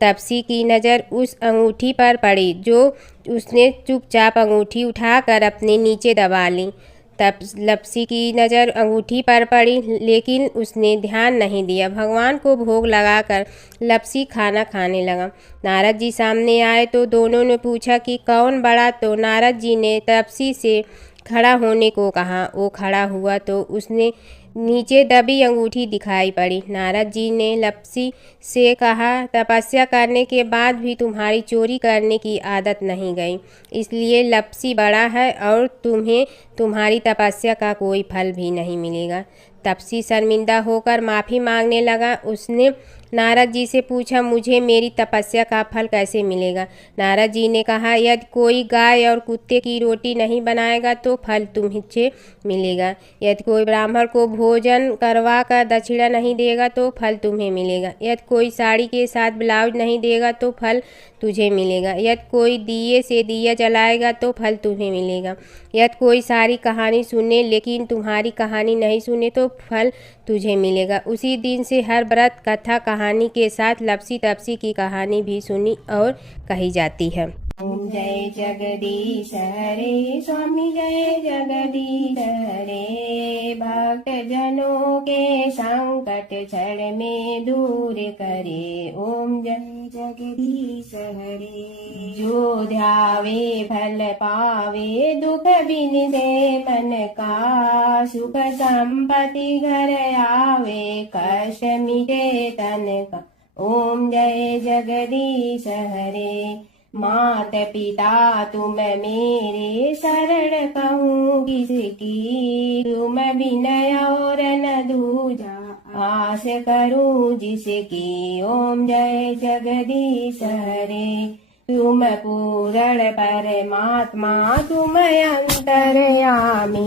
तपसी की नज़र उस अंगूठी पर पड़ी जो उसने चुपचाप अंगूठी उठाकर अपने नीचे दबा ली। तब लपसी की नज़र अंगूठी पर पड़ी लेकिन उसने ध्यान नहीं दिया। भगवान को भोग लगाकर लपसी खाना खाने लगा। नारद जी सामने आए तो दोनों ने पूछा कि कौन बड़ा, तो नारद जी ने तपसी से खड़ा होने को कहा। वो खड़ा हुआ तो उसने नीचे दबी अंगूठी दिखाई पड़ी। नारद जी ने लपसी से कहा, तपस्या करने के बाद भी तुम्हारी चोरी करने की आदत नहीं गई, इसलिए लपसी बड़ा है और तुम्हें तुम्हारी तपस्या का कोई फल भी नहीं मिलेगा। तपसी शर्मिंदा होकर माफ़ी मांगने लगा। उसने नारद जी से पूछा, मुझे मेरी तपस्या का फल कैसे मिलेगा। नारद जी ने कहा, यदि कोई गाय और कुत्ते की रोटी नहीं बनाएगा तो फल तुम्हें मिलेगा। यदि कोई ब्राह्मण को भोजन करवा कर दक्षिणा नहीं देगा तो फल तुम्हें मिलेगा। यदि कोई साड़ी के साथ ब्लाउज नहीं देगा तो फल तुझे मिलेगा। यदि कोई दिए से दिया जलाएगा तो फल तुम्हें मिलेगा। यदि कोई सारी कहानी सुने लेकिन तुम्हारी कहानी नहीं सुने तो फल तुझे मिलेगा। उसी दिन से हर व्रत कथा कहानी के साथ लपसी तपसी की कहानी भी सुनी और कही जाती है। ओम जय जगदीश हरे स्वामी जय जगदीश हरे। भक्त जनों के संकट क्षण में दूर करे। ओम जय जगदीश हरे। जो ध्यावे फल पावे दुख बिन से मन का। सुख संपत्ति घर आवे कष्ट मिटे तन का। ओम जय जगदीश हरे। मात पिता तुम मेरे शरण कहूँ किसकी। तुम विनय और न दूजा आस करूँ जिसकी। ओम जय जगदीश हरे। तुम पूर्ण परमात्मा तुम अंतर्यामी।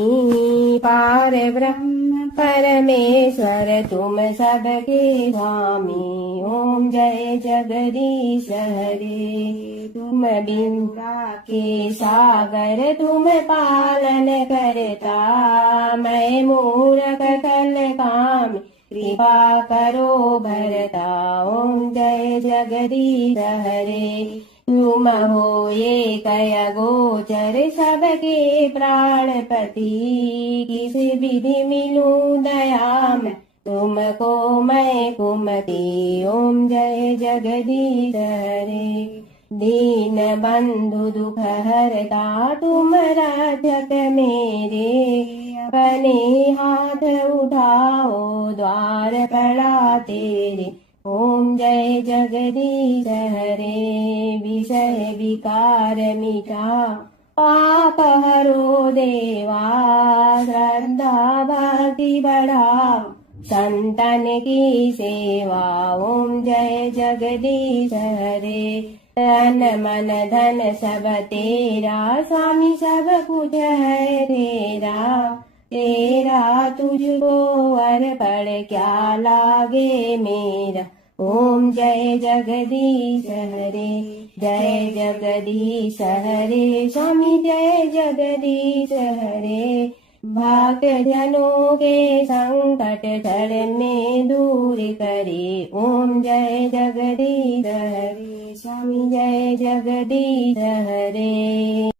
पार ब्रह्म परमेश्वर तुम सबके स्वामी। ओम जय जगदीश हरे। तुम बिंदा के सागर तुम पालन करता। मैं मूर्ख कल काम कृपा करो भरता। ओम जय जगदीश हरे। तुम हो ये कय गोचर सबके प्राणपति। किस विधि मिलूं दया में तुमको मैं कुमति। ओम जय जगदीश हरे। दीन बंधु दुख हरता तुम रक्षक मेरे। अपने हाथ उठाओ द्वार पड़ा तेरे। ओम जय जगदीश हरे। विषय विकार मिटा पाप हरो देवा। श्रद्धा भक्ति बढ़ाओ संतन की सेवा। ओम जय जगदीश हरे। तन मन धन सब तेरा, स्वामी सब कुछ है तेरा। तेरा तुझको अर्पण क्या लागे मेरा। ओम जय जगदीश हरे। जय जगदीश हरे। स्वामी जय जगदीश हरे। भक्त जनों के संकट क्षण में दूर करे। ओम जय जगदीश हरे। स्वामी जय जगदीश हरे।